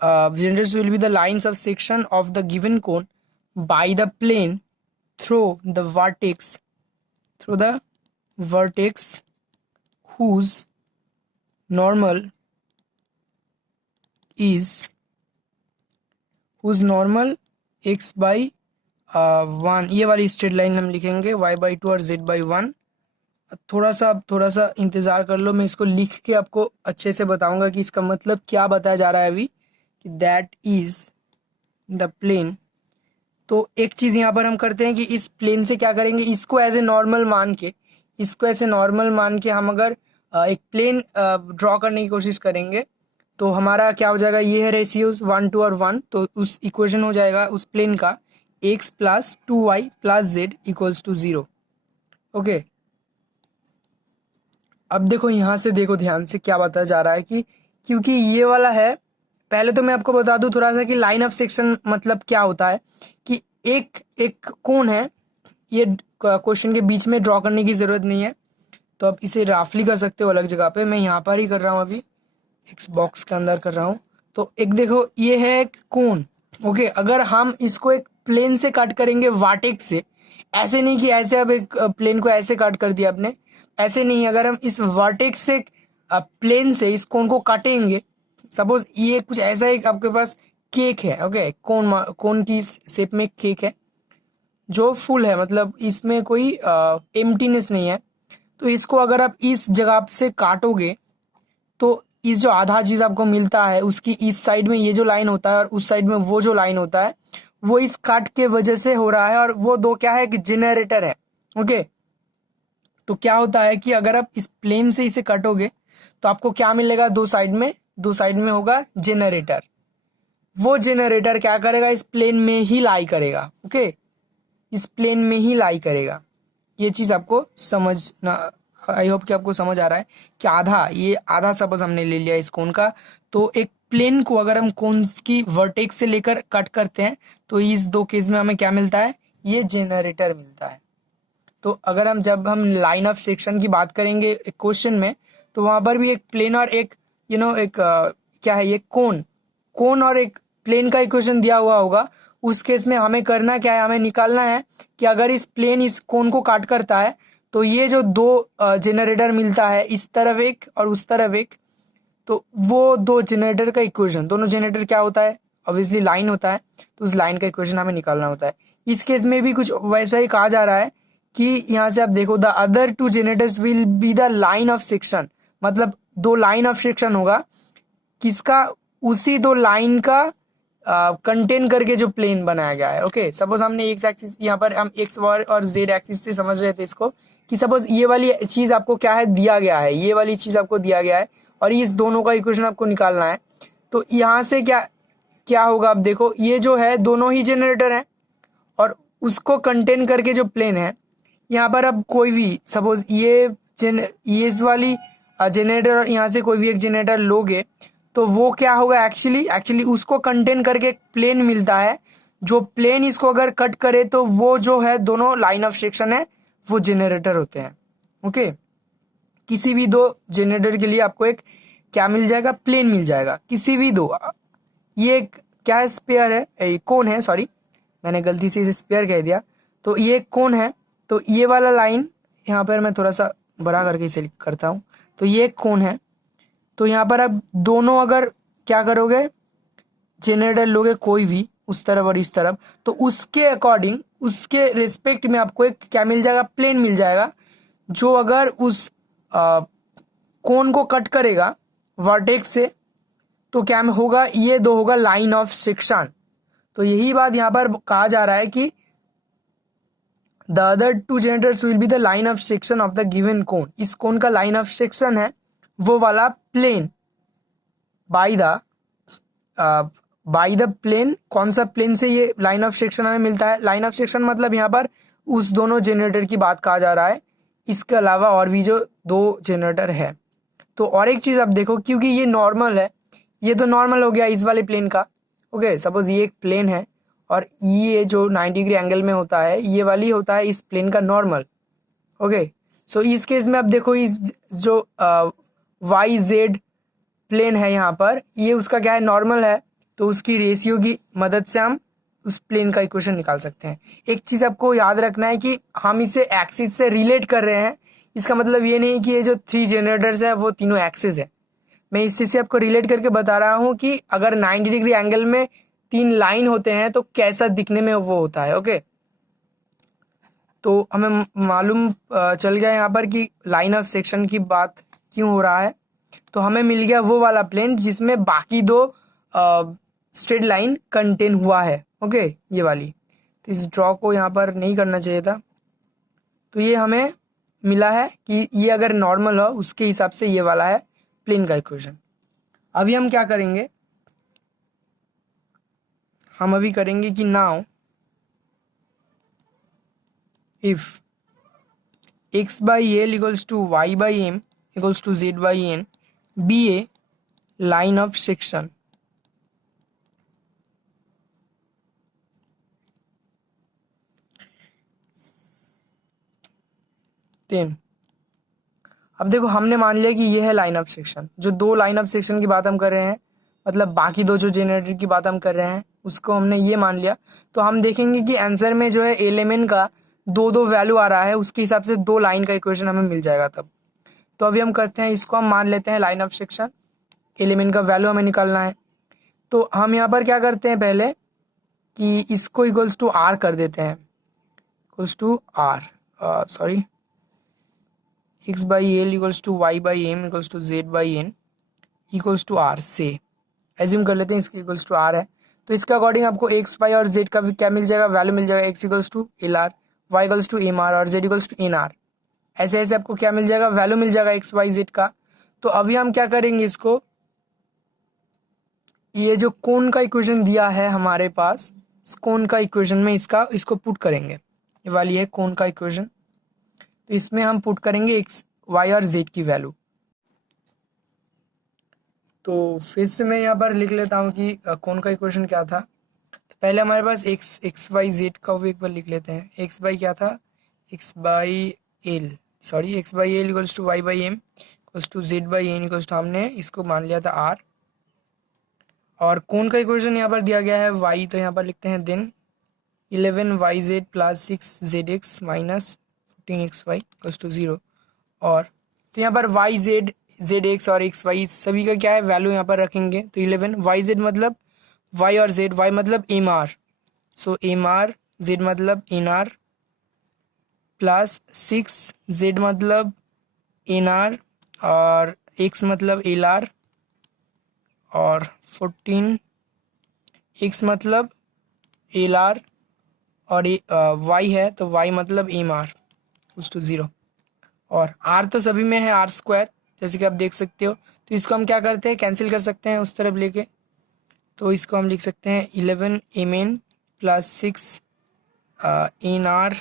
generators will be the lines of section of the given cone by the plane through the vertex whose normal x by 1, ये वाली स्ट्रेट लाइन हम लिखेंगे y by 2 और z by 1। थोड़ा सा इंतज़ार कर लो, मैं इसको लिख के आपको अच्छे से बताऊंगा कि इसका मतलब क्या बताया जा रहा है अभी, कि दैट इज द प्लेन। तो एक चीज़ यहाँ पर हम करते हैं कि इस प्लेन से क्या करेंगे, इसको एज ए नॉर्मल मान के हम अगर एक प्लेन ड्रॉ करने की कोशिश करेंगे तो हमारा क्या हो जाएगा, ये है रेशियोज 1 2 और 1। तो उस इक्वेशन हो जाएगा उस प्लेन का x plus 2y plus z equals to 0। Okay, अब देखो यहाँ से देखो ध्यान से क्या बताया जा रहा है कि क्योंकि ये वाला है, पहले तो मैं आपको बता दूं थोड़ा सा कि लाइन ऑफ सेक्शन मतलब क्या होता है, कि एक कोन है, ये क्वेश्चन के बीच में ड्रॉ करने की ज़रूरत नहीं है, तो आप इसे राफली कर सकते हो अलग जगह पे। मैं यहाँ पर ही कर रहा हूँ, अभी एक्स बॉक्स के अंदर कर रहा हूँ। तो एक देखो ये है एक कोन। ओके, अगर हम इसको एक प्लेन से कट करेंगे वर्टेक्स से, ऐसे नहीं कि ऐसे अब एक प्लेन को ऐसे कट कर दिया आपने, ऐसे नहीं, अगर हम इस वर्टेक्स से प्लेन से इस कोन को काटेंगे, सपोज ये कुछ ऐसा एक आपके पास केक है। ओके, कोन की शेप में केक है जो फुल है, मतलब इसमें कोई एम्प्टीनेस नहीं है। तो इसको अगर आप इस जगह से काटोगे तो इस जो आधा चीज आपको मिलता है उसकी इस साइड में ये जो लाइन होता है और उस साइड में वो जो लाइन होता है वो इस कट के वजह से हो रहा है, और वो दो क्या है कि जनरेटर है। ओके, तो क्या होता है कि अगर आप इस प्लेन से इसे कटोगे तो आपको क्या मिलेगा, दो साइड में होगा जनरेटर। वो जनरेटर क्या करेगा, इस प्लेन में ही लाई करेगा। ओके, इस प्लेन में ही लाई करेगा। ये चीज आपको समझना, आई होप कि आपको समझ आ रहा है कि आधा सपोज हमने ले लिया इस कोन का, तो एक प्लेन को अगर हम कोन की वर्टेक्स से लेकर कट करते हैं तो इस दो केस में हमें क्या मिलता है, ये जनरेटर मिलता है। तो अगर जब हम लाइन ऑफ सेक्शन की बात करेंगे एक क्वेश्चन में, तो वहां पर भी एक प्लेन और एक एक क्या है, ये कोन और एक प्लेन का इक्वेशन दिया हुआ होगा। उस केस में हमें करना क्या है, हमें निकालना है कि अगर इस प्लेन इस कोन को काट करता है तो ये जो दो जनरेटर मिलता है, इस तरफ एक और उस तरफ एक, तो वो दो जनरेटर का इक्वेशन, दोनों जनरेटर क्या होता है, ऑब्वियसली लाइन होता है, तो उस लाइन का इक्वेशन हमें निकालना होता है। इस केस में भी कुछ वैसा ही कहा जा रहा है कि यहाँ से आप देखो, the other 2 generators will be the line of section, मतलब दो लाइन ऑफ सेक्शन होगा किसका, उसी दो लाइन का कंटेन करके जो प्लेन बनाया गया है। ओके, सपोज हमने एक्स एक्सिस, यहाँ पर हम एक्स और जेड एक्सिस से समझ रहे थे इसको, कि सपोज ये वाली चीज आपको क्या है दिया गया है, ये वाली चीज आपको दिया गया है और इस दोनों का इक्वेशन आपको निकालना है। तो यहाँ से क्या होगा, आप देखो ये जो है दोनों ही जनरेटर है और उसको कंटेन करके जो प्लेन है, यहाँ पर अब कोई भी सपोज ये इस वाली जनरेटर और यहाँ से कोई भी एक जनरेटर लोगे तो वो क्या होगा, एक्चुअली उसको कंटेन करके एक प्लेन मिलता है। जो प्लेन इसको अगर कट करे तो वो जो है दोनों लाइन ऑफ सेक्शन है वो जनरेटर होते हैं। ओके, किसी भी दो जनरेटर के लिए आपको एक क्या मिल जाएगा, प्लेन मिल जाएगा, किसी भी दो। ये क्या है, स्पेयर है, कोन है, सॉरी मैंने गलती से इसे स्पेयर कह दिया। तो ये कोन है, तो ये वाला लाइन यहाँ पर मैं थोड़ा सा बड़ा करके इसे करता हूँ। तो ये कोन है, तो यहाँ पर अब दोनों अगर क्या करोगे, जनरेटर लोगे कोई भी उस तरफ और इस तरफ, तो उसके अकॉर्डिंग उसके रिस्पेक्ट में आपको एक क्या मिल जाएगा, प्लेन मिल जाएगा, जो अगर उस कोन को कट करेगा वर्टेक्स से, तो क्या होगा, ये दो होगा लाइन ऑफ सेक्शन। तो यही बात यहाँ पर कहा जा रहा है कि the other two generators will be the line of section of the given cone. इस कोन का लाइन ऑफ सेक्शन है वो वाला प्लेन बाई द प्लेन। कौन सा प्लेन से ये लाइन ऑफ सेक्शन हमें मिलता है, लाइन ऑफ सेक्शन मतलब यहाँ पर उस दोनों जनरेटर की बात कहा जा रहा है, इसके अलावा और भी जो दो जनरेटर है। तो और एक चीज आप देखो, क्योंकि ये नॉर्मल है, ये तो नॉर्मल हो गया इस वाले प्लेन का। ओके, सपोज ये एक प्लेन है और ये जो 90 डिग्री एंगल में होता है, ये वाली होता है इस प्लेन का नॉर्मल। ओके, सो इस केस में आप देखो, इस जो वाई जेड प्लेन है यहाँ पर, ये उसका क्या है, नॉर्मल है। तो उसकी रेशियो की मदद से हम उस प्लेन का इक्वेशन निकाल सकते हैं। एक चीज आपको याद रखना है कि हम इसे एक्सिस से रिलेट कर रहे हैं, इसका मतलब ये नहीं कि ये जो 3 जनरेटर्स है वो तीनों एक्सिस है। मैं इस चीज से आपको रिलेट करके बता रहा हूँ कि अगर 90 डिग्री एंगल में 3 लाइन होते हैं तो कैसा दिखने में वो होता है। ओके, तो हमें मालूम चल गया यहाँ पर कि लाइन ऑफ सेक्शन की बात क्यों हो रहा है। तो हमें मिल गया वो वाला प्लेन जिसमें बाकी दो स्ट्रेट लाइन कंटेन हुआ है। ओके, ये वाली। तो इस ड्रॉ को यहाँ पर नहीं करना चाहिए था। तो ये हमें मिला है कि ये अगर नॉर्मल हो उसके हिसाब से ये वाला है प्लेन का इक्वेशन। अभी हम क्या करेंगे, हम अभी करेंगे कि now if x by l equals to y by m equals to z by n be a line of section, then अब देखो हमने मान लिया कि ये है लाइन ऑफ सेक्शन। जो दो लाइन ऑफ सेक्शन की बात हम कर रहे हैं, मतलब बाकी दो जो जनरेटर की बात हम कर रहे हैं उसको हमने ये मान लिया। तो हम देखेंगे कि आंसर में जो है एलिमेंट का दो दो वैल्यू आ रहा है, उसके हिसाब से दो लाइन का इक्वेशन हमें मिल जाएगा तब। तो अभी हम करते हैं, इसको हम मान लेते हैं लाइन ऑफ सेक्शन, एलिमेंट का वैल्यू हमें निकालना है। तो हम यहाँ पर क्या करते हैं पहले कि इसको इक्वल्स टू आर कर देते हैं, equals to r, sorry, x by l equals to y by m equals to z by n equals to r से एज्यूम कर लेते हैं इसके इक्वल्स टू r है। तो इसके अकॉर्डिंग आपको x y और z का भी क्या मिल जाएगा, वैल्यू मिल जाएगा। x equals to l r, y equals to m r और z equals to n r. ऐसे ऐसे आपको क्या मिल जाएगा, वैल्यू मिल जाएगा x y z का। तो अभी हम क्या करेंगे, इसको ये जो कोन का इक्वेशन दिया है हमारे पास, इस कोन का इक्वेशन में इसको पुट करेंगे। ये वाली है कोन का इक्वेशन, तो इसमें हम पुट करेंगे एक्स वाई और जेड की वैल्यू। तो फिर से मैं यहाँ पर लिख लेता हूँ कि कौन का इक्वेशन क्या था। तो पहले हमारे पास एक्स वाई जेड का वो एक बार लिख लेते हैं। एक्स बाई क्या था, x by l, sorry x by l equals to y by m equals to z by n equals to, हमने इसको मान लिया था आर। और कौन का इक्वेशन यहाँ पर दिया गया है वाई, तो यहाँ पर लिखते हैं then 11yz plus 6zx minus 14xy equals to 0। और तो यहाँ पर वाई जेड जेड एक्स और एक्स वाई सभी का क्या है वैल्यू यहाँ पर रखेंगे। तो 11 वाई जेड मतलब वाई और जेड, वाई मतलब एम आर, सो एम आर, जेड मतलब एन आर, प्लस 6 जेड मतलब एन आर और एक्स मतलब एल आर, और 14 एक्स मतलब एल आर और वाई है तो वाई मतलब एम आर इक्वल्स टू 0। और आर तो सभी में है आर स्क्वायर, जैसे कि आप देख सकते हो। तो इसको हम क्या करते हैं, कैंसिल कर सकते हैं उस तरफ लेके। तो इसको हम लिख सकते हैं 11 m n plus 6 n r,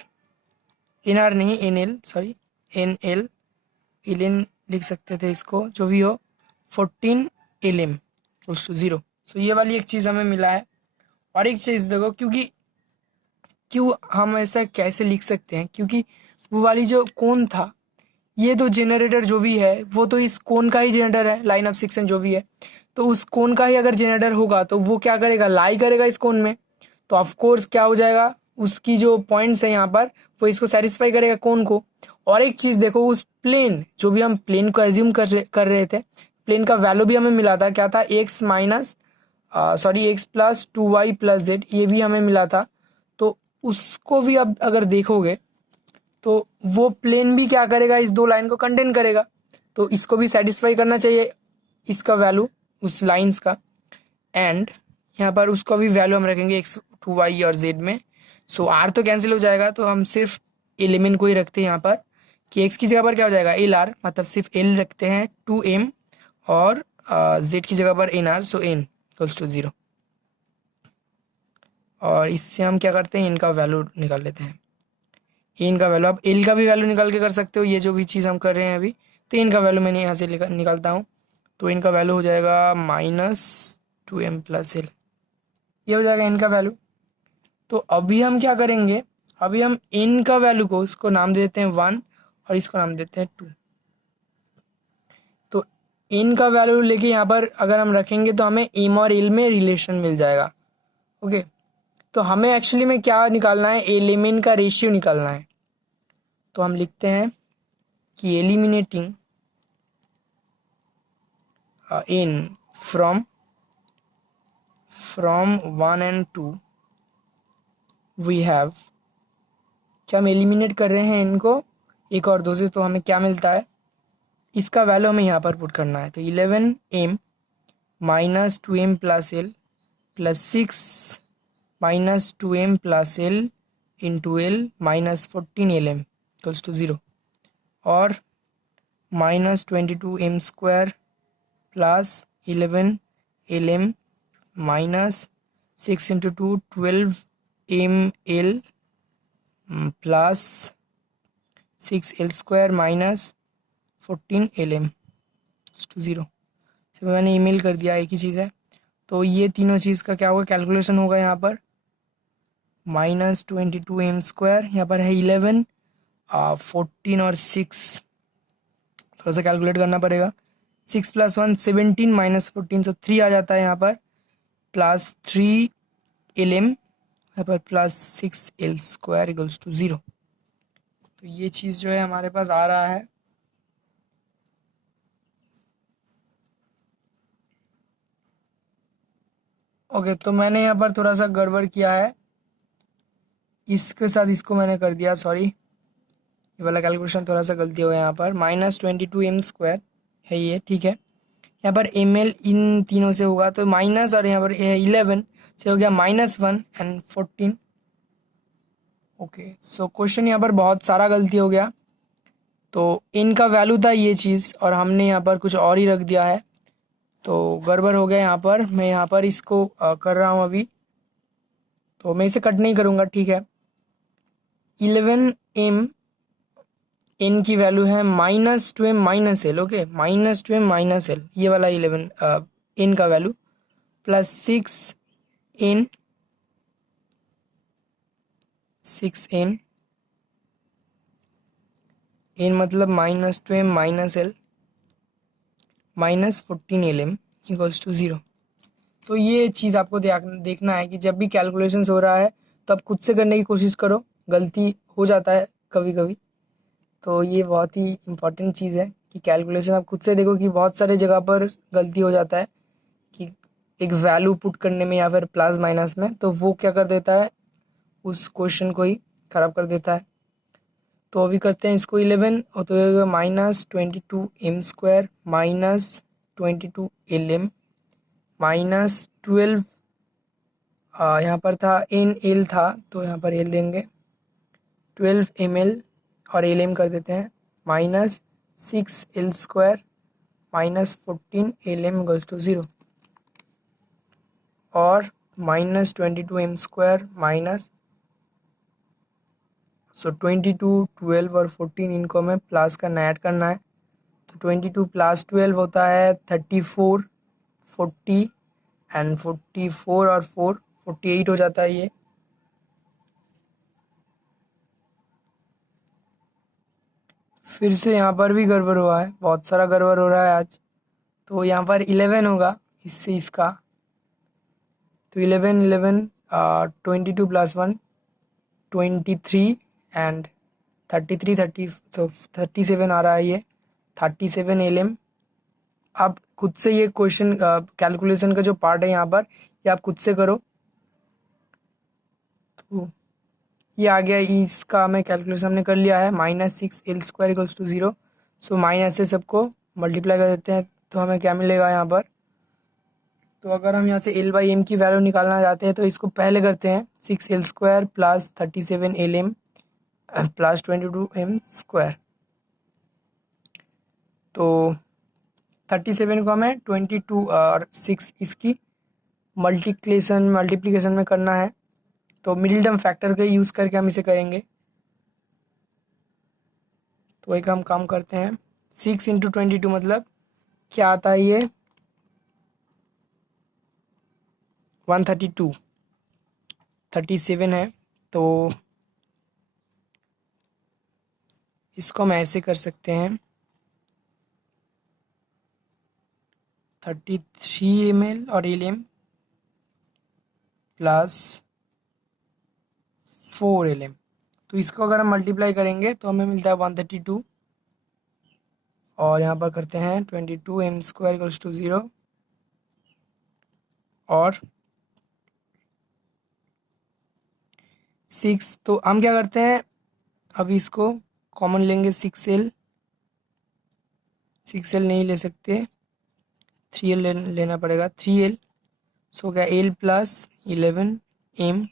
n r नहीं n l, sorry n l, l n लिख सकते थे इसको, जो भी हो, 14 l m equals to 0। So ये वाली एक चीज़ हमें मिला है। और एक चीज़ देखो, क्योंकि क्यों हम ऐसा कैसे लिख सकते हैं, क्योंकि वो वाली जो कोन था, ये तो जनरेटर जो भी है वो तो इस कोन का ही जनरेटर है, लाइन ऑफ सेक्शन जो भी है। तो उस कोन का ही अगर जनरेटर होगा तो वो क्या करेगा, लाई करेगा इस कोन में, तो ऑफ कोर्स क्या हो जाएगा, उसकी जो पॉइंट्स है यहाँ पर वो इसको सेटिस्फाई करेगा कोन को। और एक चीज़ देखो, उस प्लेन, जो भी हम प्लेन को एज्यूम कर रहे थे, प्लेन का वैल्यू भी हमें मिला था, क्या था, एक्स प्लस 2y+z, ये भी हमें मिला था। तो उसको भी अब अगर देखोगे तो वो प्लेन भी क्या करेगा, इस दो लाइन को कंटेन करेगा, तो इसको भी सेटिस्फाई करना चाहिए इसका वैल्यू उस लाइंस का। एंड यहाँ पर उसको भी वैल्यू हम रखेंगे एक्स, 2y और z में। सो r तो कैंसिल हो जाएगा, तो हम सिर्फ एलिमेंट को ही रखते हैं यहाँ पर, कि x की जगह पर क्या हो जाएगा, एल आर, मतलब सिर्फ l रखते हैं 2m, और z की जगह पर n r, so n equals to 0। और इससे हम क्या करते हैं, इनका वैल्यू निकाल लेते हैं। इनका वैल्यू, आप एल का भी वैल्यू निकाल के कर सकते हो, ये जो भी चीज़ हम कर रहे हैं अभी। तो इनका वैल्यू मैंने यहाँ से निकालता हूँ, तो इनका वैल्यू हो जाएगा -2m+l, ये हो जाएगा इनका वैल्यू। तो अभी हम क्या करेंगे, अभी हम इन का वैल्यू को, इसको नाम दे देते हैं 1 और इसको नाम देते हैं 2। तो इन का वैल्यू लेके यहाँ पर अगर हम रखेंगे तो हमें एम और एल में रिलेशन मिल जाएगा। ओके, तो हमें एक्चुअली में क्या निकालना है, एलिमेंट का रेशियो निकालना है। तो हम लिखते हैं कि eliminating n from 1 and 2 we have, क्या हम एलिमिनेट कर रहे हैं इनको एक और दो से, तो हमें क्या मिलता है, इसका वैल्यू हमें यहाँ पर पुट करना है। तो 11m minus 2m+l plus 6 minus 2m+l into l minus 14lm equals to 0, और -22m² plus 11lm minus 6 into 2 12ml plus 6l² minus 14lm to 0। सिर्फ मैंने ईमेल कर दिया, एक ही चीज़ है। तो ये तीनों चीज़ का क्या होगा, कैलकुलेशन होगा यहाँ पर, -22m², यहाँ पर है 11, 14 और 6, थोड़ा सा कैलकुलेट करना पड़ेगा। 6 + 1 17 माइनस 14, सो 3 आ जाता है यहाँ पर, प्लस 3lm यहाँ पर प्लस 6l² इक्वल्स टू 0। तो ये चीज़ जो है हमारे पास आ रहा है। ओके, तो मैंने यहाँ पर थोड़ा सा गड़बड़ किया है, इसके साथ इसको मैंने कर दिया, सॉरी, ये वाला कैलकुलेशन थोड़ा सा गलती हो गया यहाँ पर। -22m² है ये, ठीक है। यहाँ पर ml इन तीनों से होगा तो माइनस, और यहाँ पर 11 से हो गया -1 एंड 14। ओके, सो क्वेश्चन यहाँ पर बहुत सारा गलती हो गया। तो इनका वैल्यू था ये चीज़, और हमने यहाँ पर कुछ और ही रख दिया है, तो गड़बड़ हो गया यहाँ पर। मैं यहाँ पर इसको कर रहा हूँ अभी, तो मैं इसे कट नहीं करूँगा, ठीक है। 11m n की वैल्यू है -2m-l, ओके, -2m-l, ये वाला 11 n का वैल्यू, प्लस 6n n मतलब -2m-l minus 14lm equals to 0। तो ये चीज़ आपको देखना है कि जब भी कैलकुलेशंस हो रहा है तो आप खुद से करने की कोशिश करो, गलती हो जाता है कभी कभी। तो ये बहुत ही इम्पोर्टेंट चीज़ है कि कैलकुलेशन आप खुद से देखो, कि बहुत सारे जगह पर गलती हो जाता है कि एक वैल्यू पुट करने में या फिर प्लस माइनस में, तो वो क्या कर देता है, उस क्वेश्चन को ही ख़राब कर देता है। तो अभी करते हैं इसको 11, और तो होगा -22m² माइनस 22lm माइनस 12, यहाँ पर था n l था तो यहाँ पर l देंगे 12ml, और lm कर देते हैं minus 6l² minus 14lm equals to 0, और -22m² माइनस, सो 22, 12 और 14 इनको हमें प्लस करना, ऐड करना है। तो 22 + 12 होता है 34, 40 एंड 44 और 4 48 हो जाता है ये। फिर से यहाँ पर भी गड़बड़ हुआ है, बहुत सारा गड़बड़ हो रहा है आज। तो यहाँ पर 11 होगा, इससे इसका, तो 11 11 22 प्लस 1 23 एंड 33 30, तो 37 आ रहा है ये 37 LM। आप खुद से ये क्वेश्चन कैलकुलेशन का जो पार्ट है यहाँ पर ये आप खुद से करो। तो ये आ गया, इसका हमें कैलकुलेशन हमने कर लिया है, -6L² = 0। सो माइनस से सबको मल्टीप्लाई कर देते हैं तो हमें क्या मिलेगा यहाँ पर। तो अगर हम यहाँ से L/M की वैल्यू निकालना चाहते हैं तो इसको पहले करते हैं, 6L² plus 37LM plus 22M²। तो 37 को हमें 22 और 6 इसकी मल्टीप्लिकेशन में करना है, तो मिडिल टर्म फैक्टर का यूज़ करके हम इसे करेंगे। तो एक हम काम करते हैं, 6 × 22 मतलब क्या आता है ये 132, 37 है, तो इसको हम ऐसे कर सकते हैं 33 ml और LM प्लस 4 LM। तो इसको अगर हम मल्टीप्लाई करेंगे तो हमें मिलता है 132, और यहाँ पर करते हैं 22M² = 0 और 6। तो हम क्या करते हैं, अभी इसको कॉमन लेंगे, 6L नहीं ले सकते, 3L लेना पड़ेगा, 3L। सो क्या L plus 11M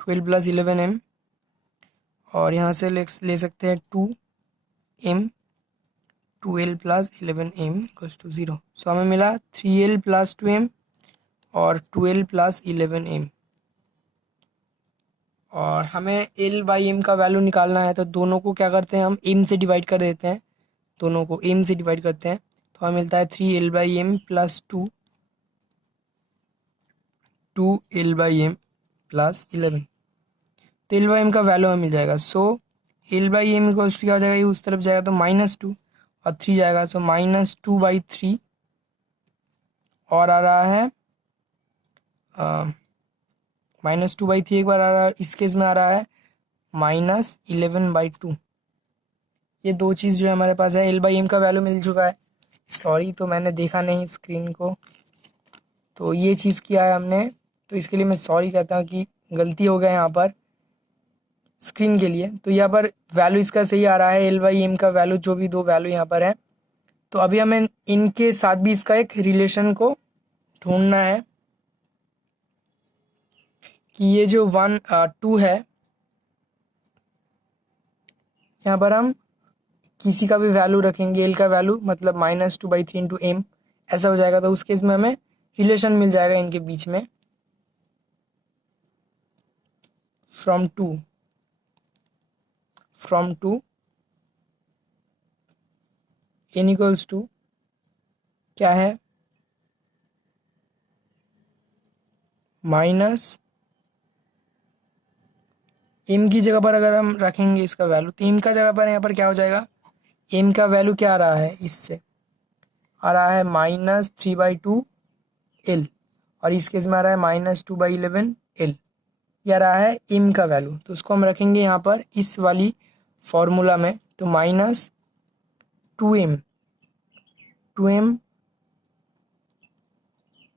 12 plus 11M, और यहाँ से ले सकते हैं 2M 2L प्लस 11M = 0। सो हमें मिला 3L प्लस 2M और 2L प्लस 11M। और हमें L/M का वैल्यू निकालना है, तो दोनों को क्या करते हैं, हम M से डिवाइड कर देते हैं, दोनों को M से डिवाइड करते हैं, तो हमें मिलता है 3L/M प्लस 2L/M प्लस 11। तो L/M का वैल्यू हमें मिल जाएगा। सो L/M इक्वल्स क्या हो जाएगा, ये उस तरफ जाएगा तो -2 और 3 जाएगा, सो -2/3, और आ रहा है -2/3 एक बार आ रहा है, इस केस में आ रहा है -11/2। ये दो चीज़ जो है हमारे पास है, L/M का वैल्यू मिल चुका है। सॉरी, तो मैंने देखा नहीं स्क्रीन को, तो ये चीज़ किया है हमने, तो इसके लिए मैं सॉरी कहता हूँ कि गलती हो गया यहाँ पर स्क्रीन के लिए। तो यहाँ पर वैल्यू इसका सही आ रहा है, L/M का वैल्यू, जो भी दो वैल्यू यहाँ पर है। तो अभी हमें इनके साथ भी इसका एक रिलेशन को ढूंढना है कि ये जो 2 है, यहाँ पर हम किसी का भी वैल्यू रखेंगे, L का वैल्यू मतलब -2/3 × M ऐसा हो जाएगा, तो उस केस में हमें रिलेशन मिल जाएगा इनके बीच में, फ्रॉम टू N = क्या है -M की जगह पर अगर हम रखेंगे इसका वैल्यू, तो M का जगह पर यहाँ पर क्या हो जाएगा, M का वैल्यू क्या आ रहा है, इससे आ रहा है -3/2 L, और इस केस में आ रहा है -2/11 L। ये आ रहा है M का वैल्यू, तो उसको हम रखेंगे यहाँ पर इस वाली फॉर्मूला में, तो -2M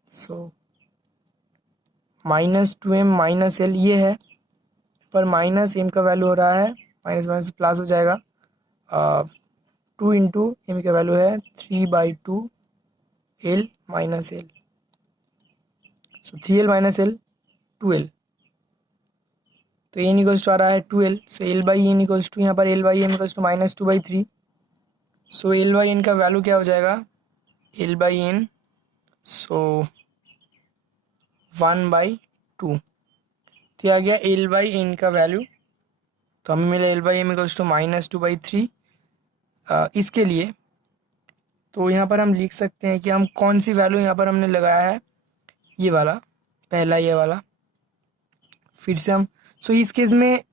सो -2M -L ये है, पर -M का वैल्यू हो रहा है, माइनस प्लस हो जाएगा, 2 × M का वैल्यू है 3/2 L -L, सो 3L -L 2L, तो N = आ रहा है 2L। सो L/N = यहाँ पर L/M = -2/3, सो L/N का वैल्यू क्या हो जाएगा, L/N सो 1/2। तो आ गया L/N का वैल्यू, तो हमें मिला L/M = -2/3 इसके लिए। तो यहाँ पर हम लिख सकते हैं कि हम कौन सी वैल्यू यहाँ पर हमने लगाया है, ये वाला पहला, ये वाला, फिर से हम, सो इस केस में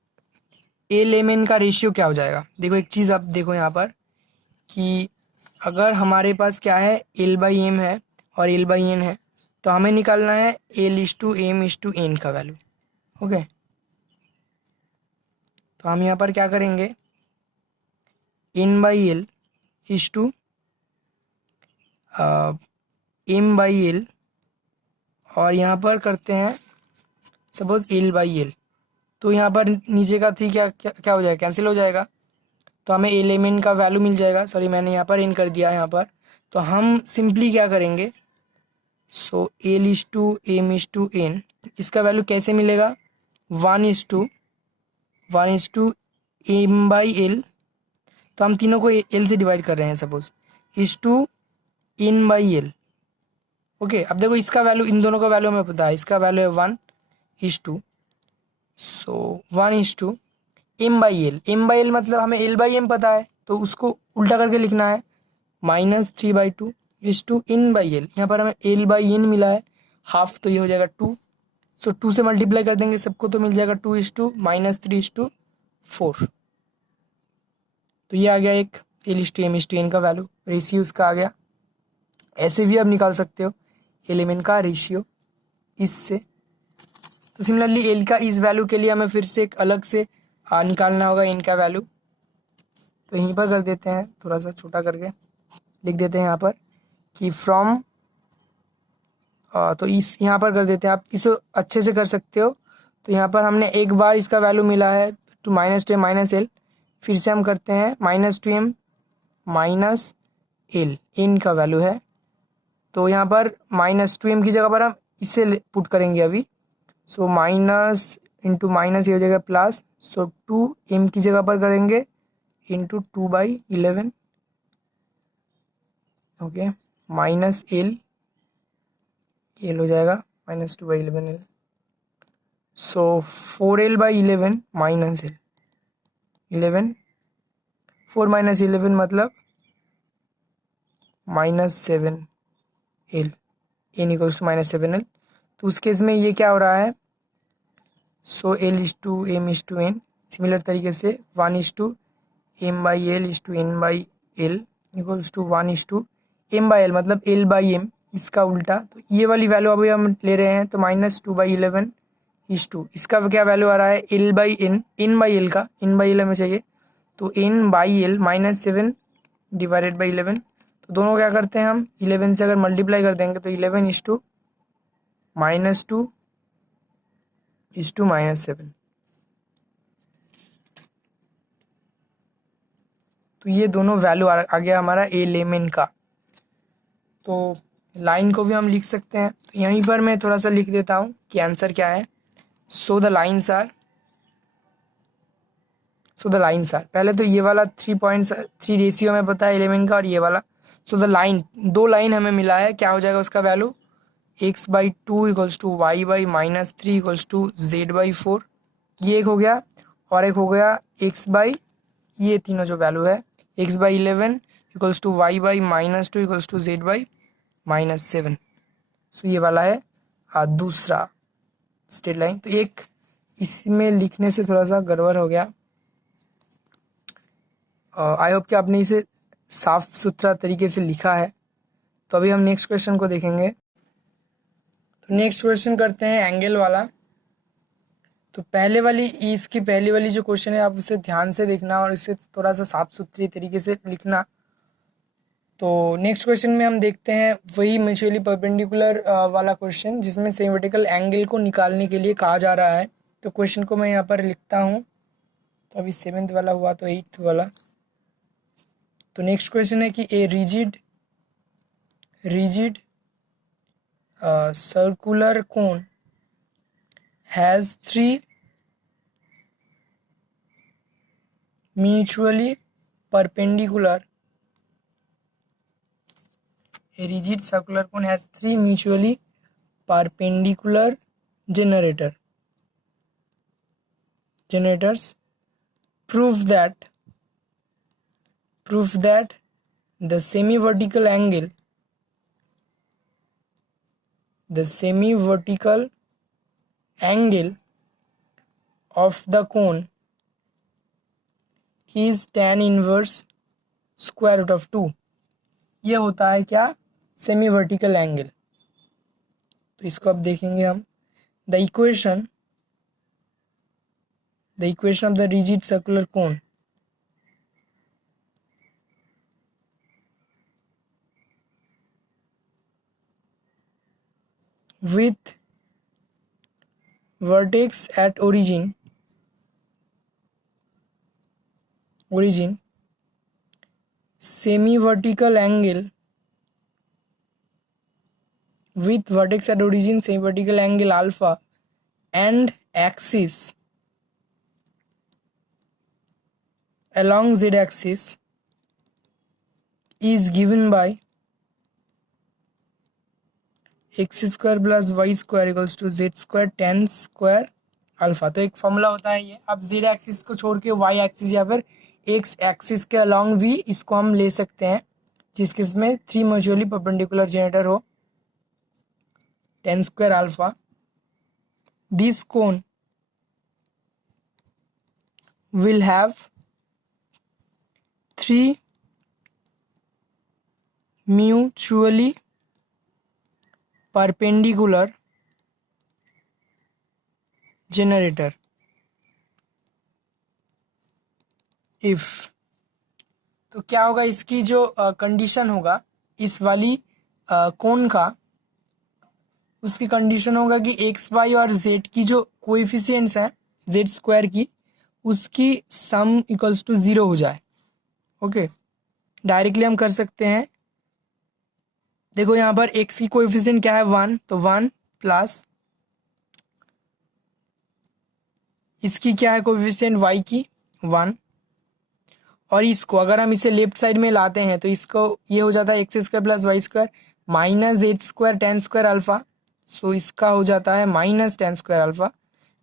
L/M का रेशियो क्या हो जाएगा, देखो एक चीज़ आप देखो यहाँ पर, कि अगर हमारे पास क्या है एल बाई एम है और एल बाई एन है, तो हमें निकालना है l is to m is to n का वैल्यू। ओके, तो हम यहाँ पर क्या करेंगे, n by l is to m by l, और यहाँ पर करते हैं सपोज एल बाई एल, तो यहाँ पर नीचे का थ्री क्या क्या क्या हो जाएगा, कैंसिल हो जाएगा, तो हमें एल एम एन का वैल्यू मिल जाएगा। सॉरी, मैंने यहाँ पर एन कर दिया यहाँ पर। तो हम सिंपली क्या करेंगे, so l is to m is to n, इसका वैल्यू कैसे मिलेगा, one is to m by l, तो हम तीनों को एल से डिवाइड कर रहे हैं suppose, is to n by l. Okay, अब देखो इसका वैल्यू, इन दोनों का वैल्यू हमें पता है, इसका वैल्यू है one is to, so one is to m by l, m by l मतलब हमें एल बाई एम पता है, तो उसको उल्टा करके लिखना है, minus three by two is to n by l, यहाँ पर हमें एल बाई एन मिला है हाफ, तो ये हो जाएगा टू, सो टू से मल्टीप्लाई कर देंगे सबको, तो मिल जाएगा two is to minus three is to four. तो ये आ गया एक l is to m is to n का वैल्यू, रेशियो उसका आ गया। ऐसे भी आप निकाल सकते हो एलिमेंट का रेशियो इससे। तो सिमिलरली एल का इस वैल्यू के लिए हमें फिर से एक अलग से निकालना होगा एन का वैल्यू, तो यहीं पर कर देते हैं, थोड़ा सा छोटा करके लिख देते हैं यहाँ पर कि फ्रॉम, तो इस यहाँ पर कर देते हैं, आप इसे अच्छे से कर सकते हो। तो यहाँ पर हमने एक बार इसका वैल्यू मिला है two minus two m minus l, फिर से हम करते हैं minus two m minus l, n का वैल्यू है, तो यहाँ पर माइनस टू एम की जगह पर हम इससे पुट करेंगे अभी, सो माइनस इंटू माइनस ये हो जाएगा प्लस, सो टू एम की जगह पर करेंगे into two by eleven, okay, minus l, l हो जाएगा minus two by eleven l, so four l by eleven minus l, eleven, four minus eleven मतलब minus seven l, n equals to minus seven l. तो उस case में ये क्या हो रहा है, so l is to m is to n, similar तरीके से one is to m by l is to n by l equals to one is to m by l मतलब एल बाई एम, इसका उल्टा। तो ये वाली value अभी हम ले रहे हैं, तो minus two by eleven is to, इसका क्या वैल्यू आ रहा है l by n, n by l का, एन बाई एल हमें चाहिए, तो n by l minus seven divided by eleven. तो दोनों क्या करते हैं हम, इलेवन से अगर मल्टीप्लाई कर देंगे तो eleven is to minus two is to minus seven. तो ये दोनों वैल्यू आ गया हमारा एल एम एन का। तो लाइन को भी हम लिख सकते हैं, तो यहीं पर मैं थोड़ा सा लिख देता हूँ कि आंसर क्या है। सो द लाइन्स आर, पहले तो ये वाला 3.3 रेशियो में पता है एलिमेंट का, और ये वाला, सो द लाइन, दो लाइन हमें मिला है, क्या हो जाएगा उसका value, x by two equals to y by minus three equals to z by four, ये एक हो गया, और एक हो गया एक्स बाई, ये तीनों जो वैल्यू है, x by eleven equals to y by minus two equals to z by minus seven. So ये वाला है दूसरा स्ट्रेट लाइन। तो एक इसमें लिखने से थोड़ा सा गड़बड़ हो गया, आई होप कि आपने इसे साफ सुथरा तरीके से लिखा है। तो अभी हम नेक्स्ट क्वेश्चन को देखेंगे। तो नेक्स्ट क्वेश्चन करते हैं एंगल वाला। तो इसकी पहली वाली जो क्वेश्चन है, आप उसे ध्यान से देखना और इसे थोड़ा सा साफ सुथरी तरीके से लिखना। तो नेक्स्ट क्वेश्चन में हम देखते हैं वही म्यूचुअली परपेंडिकुलर वाला क्वेश्चन, जिसमें सिमेट्रिकल एंगल को निकालने के लिए कहा जा रहा है। तो क्वेश्चन को मैं यहाँ पर लिखता हूँ। तो अभी 7th वाला हुआ, तो 8th वाला। तो नेक्स्ट क्वेश्चन है कि a rigid circular cone has 3 mutually perpendicular, a rigid circular cone has 3 mutually perpendicular generators. Prove that the semi-vertical angle of the cone is tan inverse square root of 2, ये होता है क्या, semi vertical angle. तो इसको अब देखेंगे हम। The equation of the rigid circular cone with vertex at origin semi vertical angle with vertex at origin semi vertical angle alpha and axis along z axis is given by x square plus y square equals to z square tan square alpha. तो एक formula होता है ये। अब z axis को छोड़ के y axis या फिर x एक्सिस के अलॉन्ग भी इसको हम ले सकते हैं, जिसमें 3 म्यूचुअली परपेंडिकुलर जनरेटर हो, tan square alpha. This cone will have 3 mutually perpendicular generator if, तो क्या होगा, इसकी जो कंडीशन होगा इस वाली कोन का, उसकी कंडीशन होगा कि एक्स वाई और जेड की जो कोएफिशिएंट्स हैं जेड स्क्वायर की, उसकी सम इक्वल्स टू 0 हो जाए। ओके, डायरेक्टली हम कर सकते हैं। देखो यहाँ पर एक्स की कोएफिशिएंट क्या है 1, तो 1 प्लस इसकी क्या है कोएफिशिएंट वाई की 1, और इसको अगर हम इसे लेफ्ट साइड में लाते हैं तो इसको ये हो जाता है x square plus y square minus z square tan square alpha. So इसका हो जाता है माइनस टेन स्क्वायर अल्फा,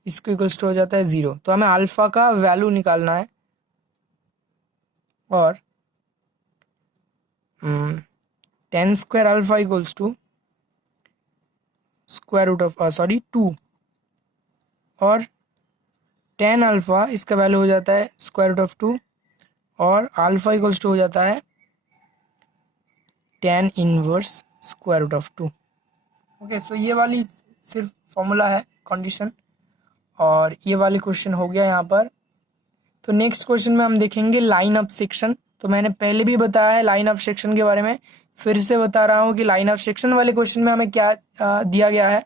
इसको इक्वल्स टू हो जाता है 0। तो हमें अल्फा का वैल्यू निकालना है, और tan square alpha equals to square root of 2, और टेन अल्फा इसका वैल्यू हो जाता है स्क्वायर रूट ऑफ 2, और अल्फा इक्वल्स टू हो जाता है tan inverse square root of 2। Okay, so ये वाली सिर्फ फॉर्मूला है, कंडीशन, और ये वाली क्वेश्चन हो गया यहाँ पर। तो नेक्स्ट क्वेश्चन में हम देखेंगे लाइन ऑफ सेक्शन। तो मैंने पहले भी बताया है लाइन ऑफ सेक्शन के बारे में, फिर से बता रहा हूँ कि लाइन ऑफ सेक्शन वाले क्वेश्चन में हमें क्या दिया गया है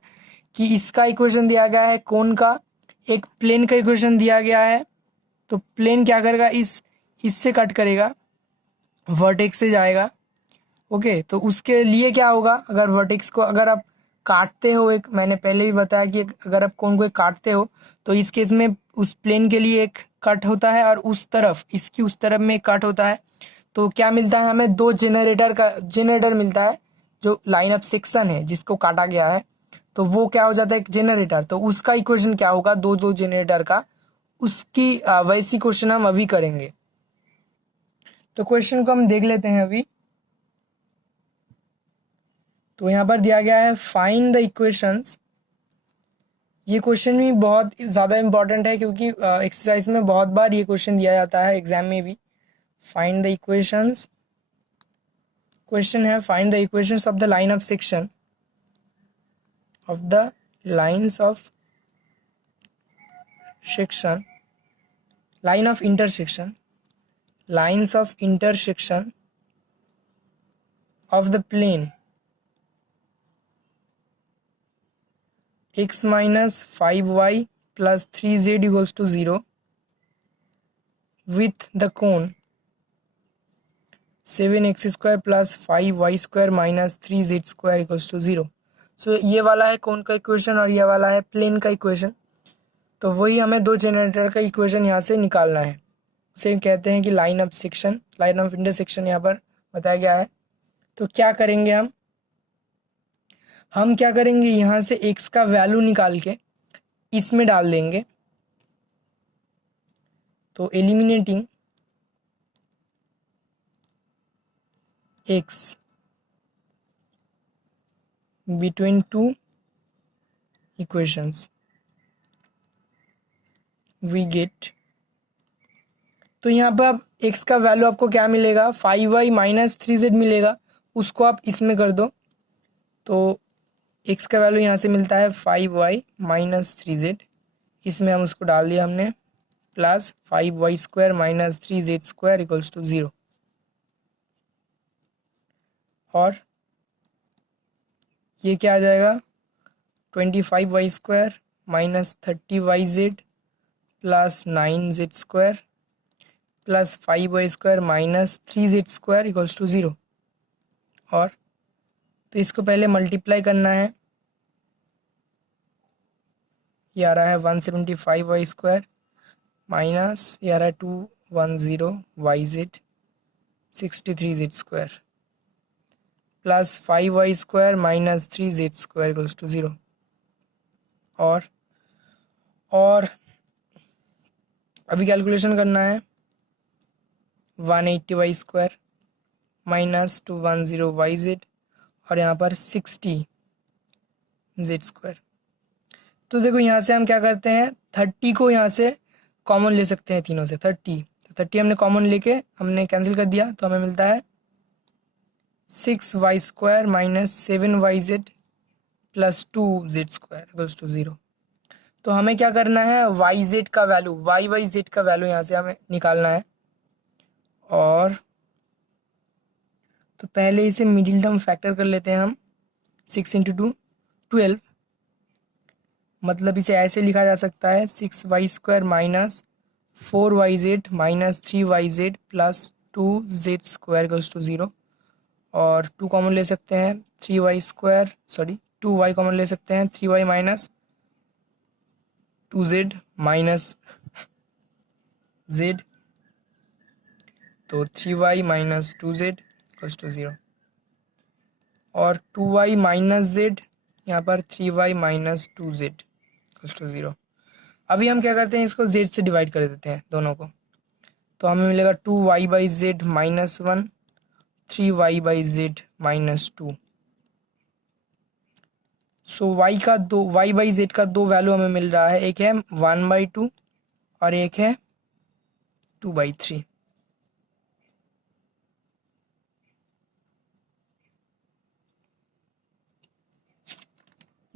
कि इसका इक्वेशन दिया गया है कोन का, एक प्लेन का इक्वेशन दिया गया है। तो प्लेन क्या करेगा, इससे कट करेगा, वर्टेक्स से जाएगा। ओके, तो उसके लिए क्या होगा, अगर वर्टेक्स को अगर आप काटते हो, एक मैंने पहले भी बताया कि अगर आप कोन को काटते हो तो इस केस में उस प्लेन के लिए एक कट होता है और उस तरफ इसकी उस तरफ में एक कट होता है। तो क्या मिलता है हमें, दो जनरेटर मिलता है, जो लाइन ऑफ सेक्शन है जिसको काटा गया है, तो वो क्या हो जाता है एक जनरेटर। तो उसका इक्वेशन क्या होगा, दो जनरेटर का, उसकी वैसी क्वेश्चन हम अभी करेंगे। तो क्वेश्चन को हम देख लेते हैं अभी। तो यहाँ पर दिया गया है फाइंड द इक्वेशंस। ये क्वेश्चन भी बहुत ज़्यादा इम्पॉर्टेंट है क्योंकि एक्सरसाइज में बहुत बार ये क्वेश्चन दिया जाता है, एग्जाम में भी। फाइंड द इक्वेशंस, क्वेश्चन है find the equations of the line of section of the lines of section, line of intersection, lines of intersection of the plane x minus 5y plus 3z equals to 0 with the cone 7x square plus 5y square minus 3z square equals to 0। So ये वाला है कोन का equation और ये वाला है plane का equation. तो वही हमें दो जनरेटर का इक्वेशन यहाँ से निकालना है, उसे कहते हैं कि line of section, line of intersection यहाँ पर बताया गया है। तो क्या करेंगे हम क्या करेंगे, यहाँ से x का वैल्यू निकाल के इसमें डाल देंगे। तो eliminating x between two equations we get तो यहाँ पर अब x का वैल्यू आपको क्या मिलेगा, 5y माइनस 3z मिलेगा, उसको आप इसमें कर दो तो x का वैल्यू यहाँ से मिलता है 5y माइनस 3z, इसमें हम उसको डाल दिया हमने, plus 5y square minus 3z square equals to 0, और ये क्या आ जाएगा 25y square minus 30yz plus 9z square plus 5y square minus 3z square equals to 0, और तो इसको पहले मल्टीप्लाई करना है, ये आ रहा है 175y स्क्वायर माइनस ये आ रहा है 210yz 63z square plus 5y square minus 3z square equals to 0, और अभी कैलकुलेशन करना है 180y स्क्वायर माइनस 210yz और यहाँ पर 60z स्क्वायर। तो देखो यहाँ से हम क्या करते हैं, 30 को यहाँ से कॉमन ले सकते हैं, तीनों से 30, तो 30 हमने कॉमन लेके हमने कैंसिल कर दिया, तो हमें मिलता है 6y square minus 7yz plus 2z square equals to 0। तो हमें क्या करना है, yz का वैल्यू, y का वैल्यू यहाँ से हमें निकालना है, और तो पहले इसे मिडिल टर्म फैक्टर कर लेते हैं हम, 6 इंटू 2 12, मतलब इसे ऐसे लिखा जा सकता है 6y square minus 4yz minus 3yz plus 2z square equals to 0, और 2 कॉमन ले सकते हैं, 3y स्क्वायर 2y कॉमन ले सकते हैं, 3y minus 2z minus z, तो 3y minus 2z equals to 0, और 2y माइनस z, यहाँ पर 3y minus 2z equals to 0। अभी हम क्या करते हैं, इसको z से डिवाइड कर देते हैं दोनों को, तो हमें मिलेगा 2y by z minus 1 3y by z minus 2। So y by z का दो वैल्यू हमें मिल रहा है, एक है 1/2 और एक है 2/3।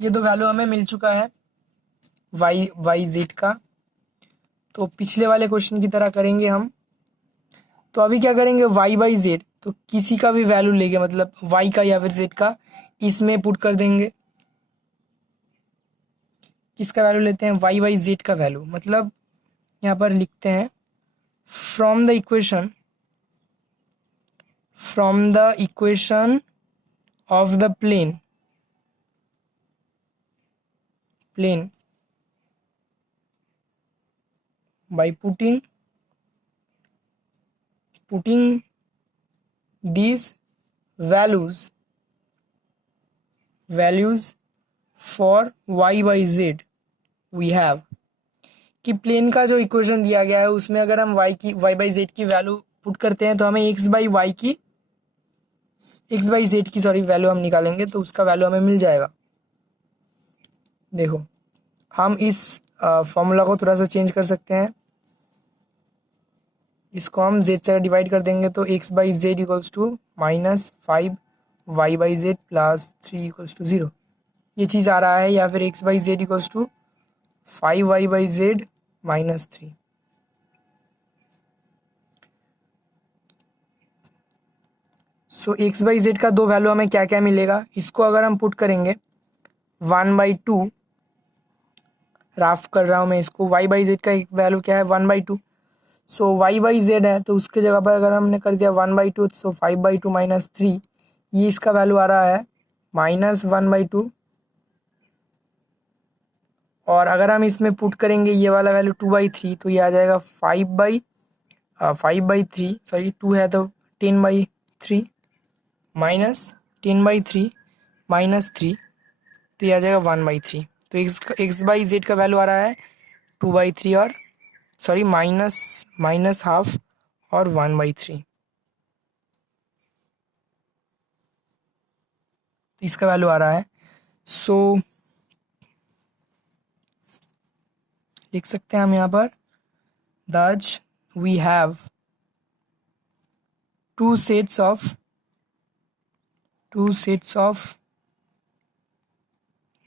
ये दो वैल्यू हमें मिल चुका है वाई जेड का। तो पिछले वाले क्वेश्चन की तरह करेंगे हम, तो अभी क्या करेंगे, y बाई जेड, तो किसी का भी वैल्यू लेके, मतलब y का या फिर z का, इसमें पुट कर देंगे। किसका वैल्यू लेते हैं, y बाई जेड का वैल्यू, मतलब यहाँ पर लिखते हैं from the equation of the plane by putting these values for y by z we have, कि प्लेन का जो इक्वेशन दिया गया है उसमें अगर हम y बाई जेड की वैल्यू पुट करते हैं तो हमें x बाई जेड की वैल्यू हम निकालेंगे, तो उसका वैल्यू हमें मिल जाएगा। देखो हम इस फॉर्मूला को थोड़ा सा चेंज कर सकते हैं, इसको हम z से डिवाइड कर देंगे, तो x by z equals to minus 5y by z plus 3 equals to 0, ये चीज़ आ रहा है, या फिर x by z equals to 5y by z minus 3। So x by z का दो वैल्यू हमें क्या क्या मिलेगा, इसको अगर हम पुट करेंगे 1/2, राफ कर रहा हूँ मैं इसको, y बाई जेड का एक वैल्यू क्या है 1/2, सो y बाई जेड है तो उसके जगह पर अगर हमने कर दिया 1/2, सो 5/2 माइनस 3, ये इसका वैल्यू आ रहा है माइनस 1/2, और अगर हम इसमें पुट करेंगे ये वाला वैल्यू 2/3, तो ये आ जाएगा 5/3, 2 है तो 10/3 माइनस 10/3 माइनस 3, तो ये आ जाएगा 1/3। तो x बाई जेड का वैल्यू आ रहा है 2/3 और माइनस हाफ और 1/3, तो इसका वैल्यू आ रहा है। सो लिख सकते हैं हम यहाँ पर दज we have two sets of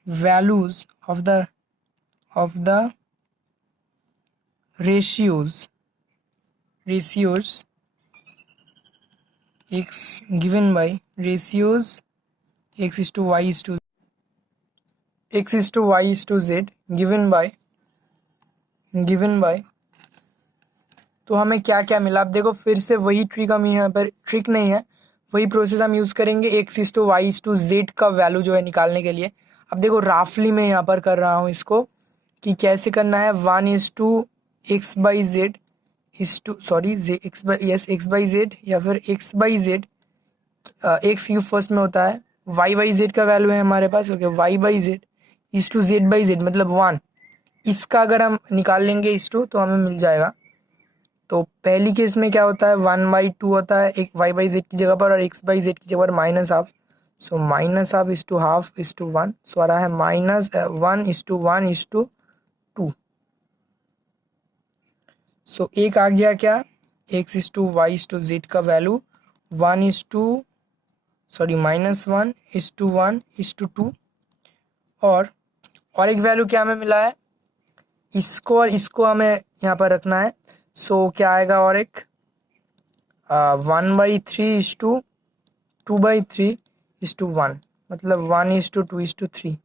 values of the ratios x given by ratios x is to y is to z given by तो हमें क्या क्या मिला। अब देखो फिर से वही ट्रिक, हम यहाँ पर ट्रिक नहीं है, वही प्रोसेस हम यूज़ करेंगे x is to y is to z का वैल्यू जो है निकालने के लिए। अब देखो राफली मैं यहाँ पर कर रहा हूँ इसको कि कैसे करना है। 1 is to x by z is to x by z या फिर x by z, x cube first में होता है, वाई बाई जेड का वैल्यू है हमारे पास, okay, y by z is to z by z मतलब 1। इसका अगर हम निकाल लेंगे इस टू तो हमें मिल जाएगा। तो पहली केस में क्या होता है 1/2 होता है एक वाई बाई जेड की जगह पर, और एक्स बाई जेड की जगह पर minus half, so minus half is to half is to 1, so आ रहा है -1 is to 1 is to 2। So एक आ गया क्या, x is to y is to z का वैल्यू -1 इज टू 1 इज टू 2। और एक वैल्यू क्या हमें मिला है, इसको और इसको हमें यहाँ पर रखना है। सो क्या आएगा, और एक 1/3 इज टू 2/3 इज टू 1 मतलब 1 इज टू 2 इज टू 3,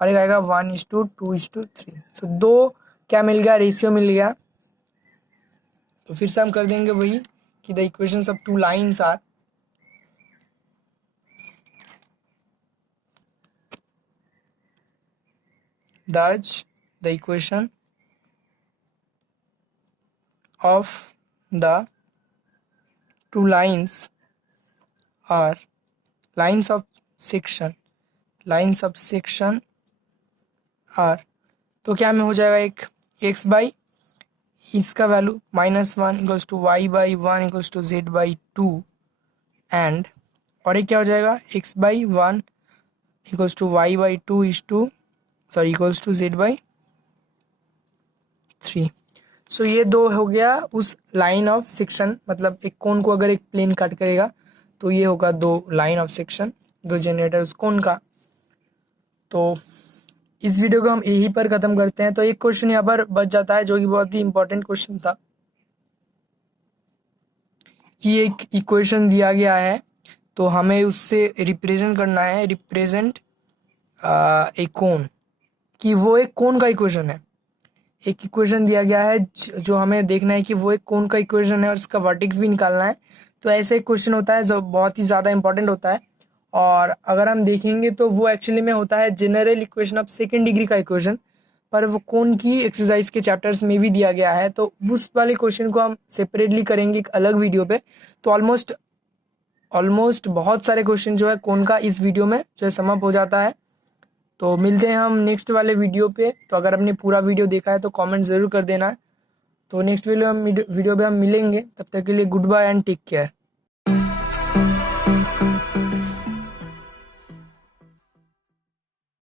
और एक आएगा 1 इज टू 2 इज टू 3। सो दो क्या मिल गया, रेशियो मिल गया। तो फिर से हम कर देंगे वही कि the equations of two lines are thus the equation of the two lines are lines of section are, तो क्या में हो जाएगा, एक x बाई इसका value -1 equals to y by 1 equals to z by 2 and, और एक क्या हो जाएगा x by 1 equals to y by 2 equals to z by 3। So ये दो हो गया उस लाइन ऑफ सेक्शन, मतलब एक कोन को अगर एक प्लेन कट करेगा तो ये होगा दो लाइन ऑफ सेक्शन, दो जनरेटर उस कोन का। तो इस वीडियो को हम यहीं पर ख़त्म करते हैं। तो एक क्वेश्चन यहाँ पर बच जाता है जो कि बहुत ही इंपॉर्टेंट क्वेश्चन था, कि एक इक्वेशन दिया गया है तो हमें उससे रिप्रेजेंट करना है, रिप्रेजेंट एक कोन, कि वो एक कोन का इक्वेशन है। एक इक्वेशन दिया गया है जो हमें देखना है कि वो एक कोन का इक्वेशन है और उसका वर्टेक्स भी निकालना है। तो ऐसा एक क्वेश्चन होता है जो बहुत ही ज़्यादा इंपॉर्टेंट होता है, और अगर हम देखेंगे तो वो एक्चुअली में होता है general equation of second degree का इक्वेशन, पर वो कोन की एक्सरसाइज के चैप्टर्स में भी दिया गया है। तो उस वाले क्वेश्चन को हम सेपरेटली करेंगे एक अलग वीडियो पे। तो ऑलमोस्ट बहुत सारे क्वेश्चन जो है कोन का इस वीडियो में जो है समअप हो जाता है। तो मिलते हैं हम नेक्स्ट वाले वीडियो पे। तो अगर आपने पूरा वीडियो देखा है तो कमेंट ज़रूर कर देना। तो नेक्स्ट वीडियो में हम मिलेंगे, तब तक के लिए goodbye and take care.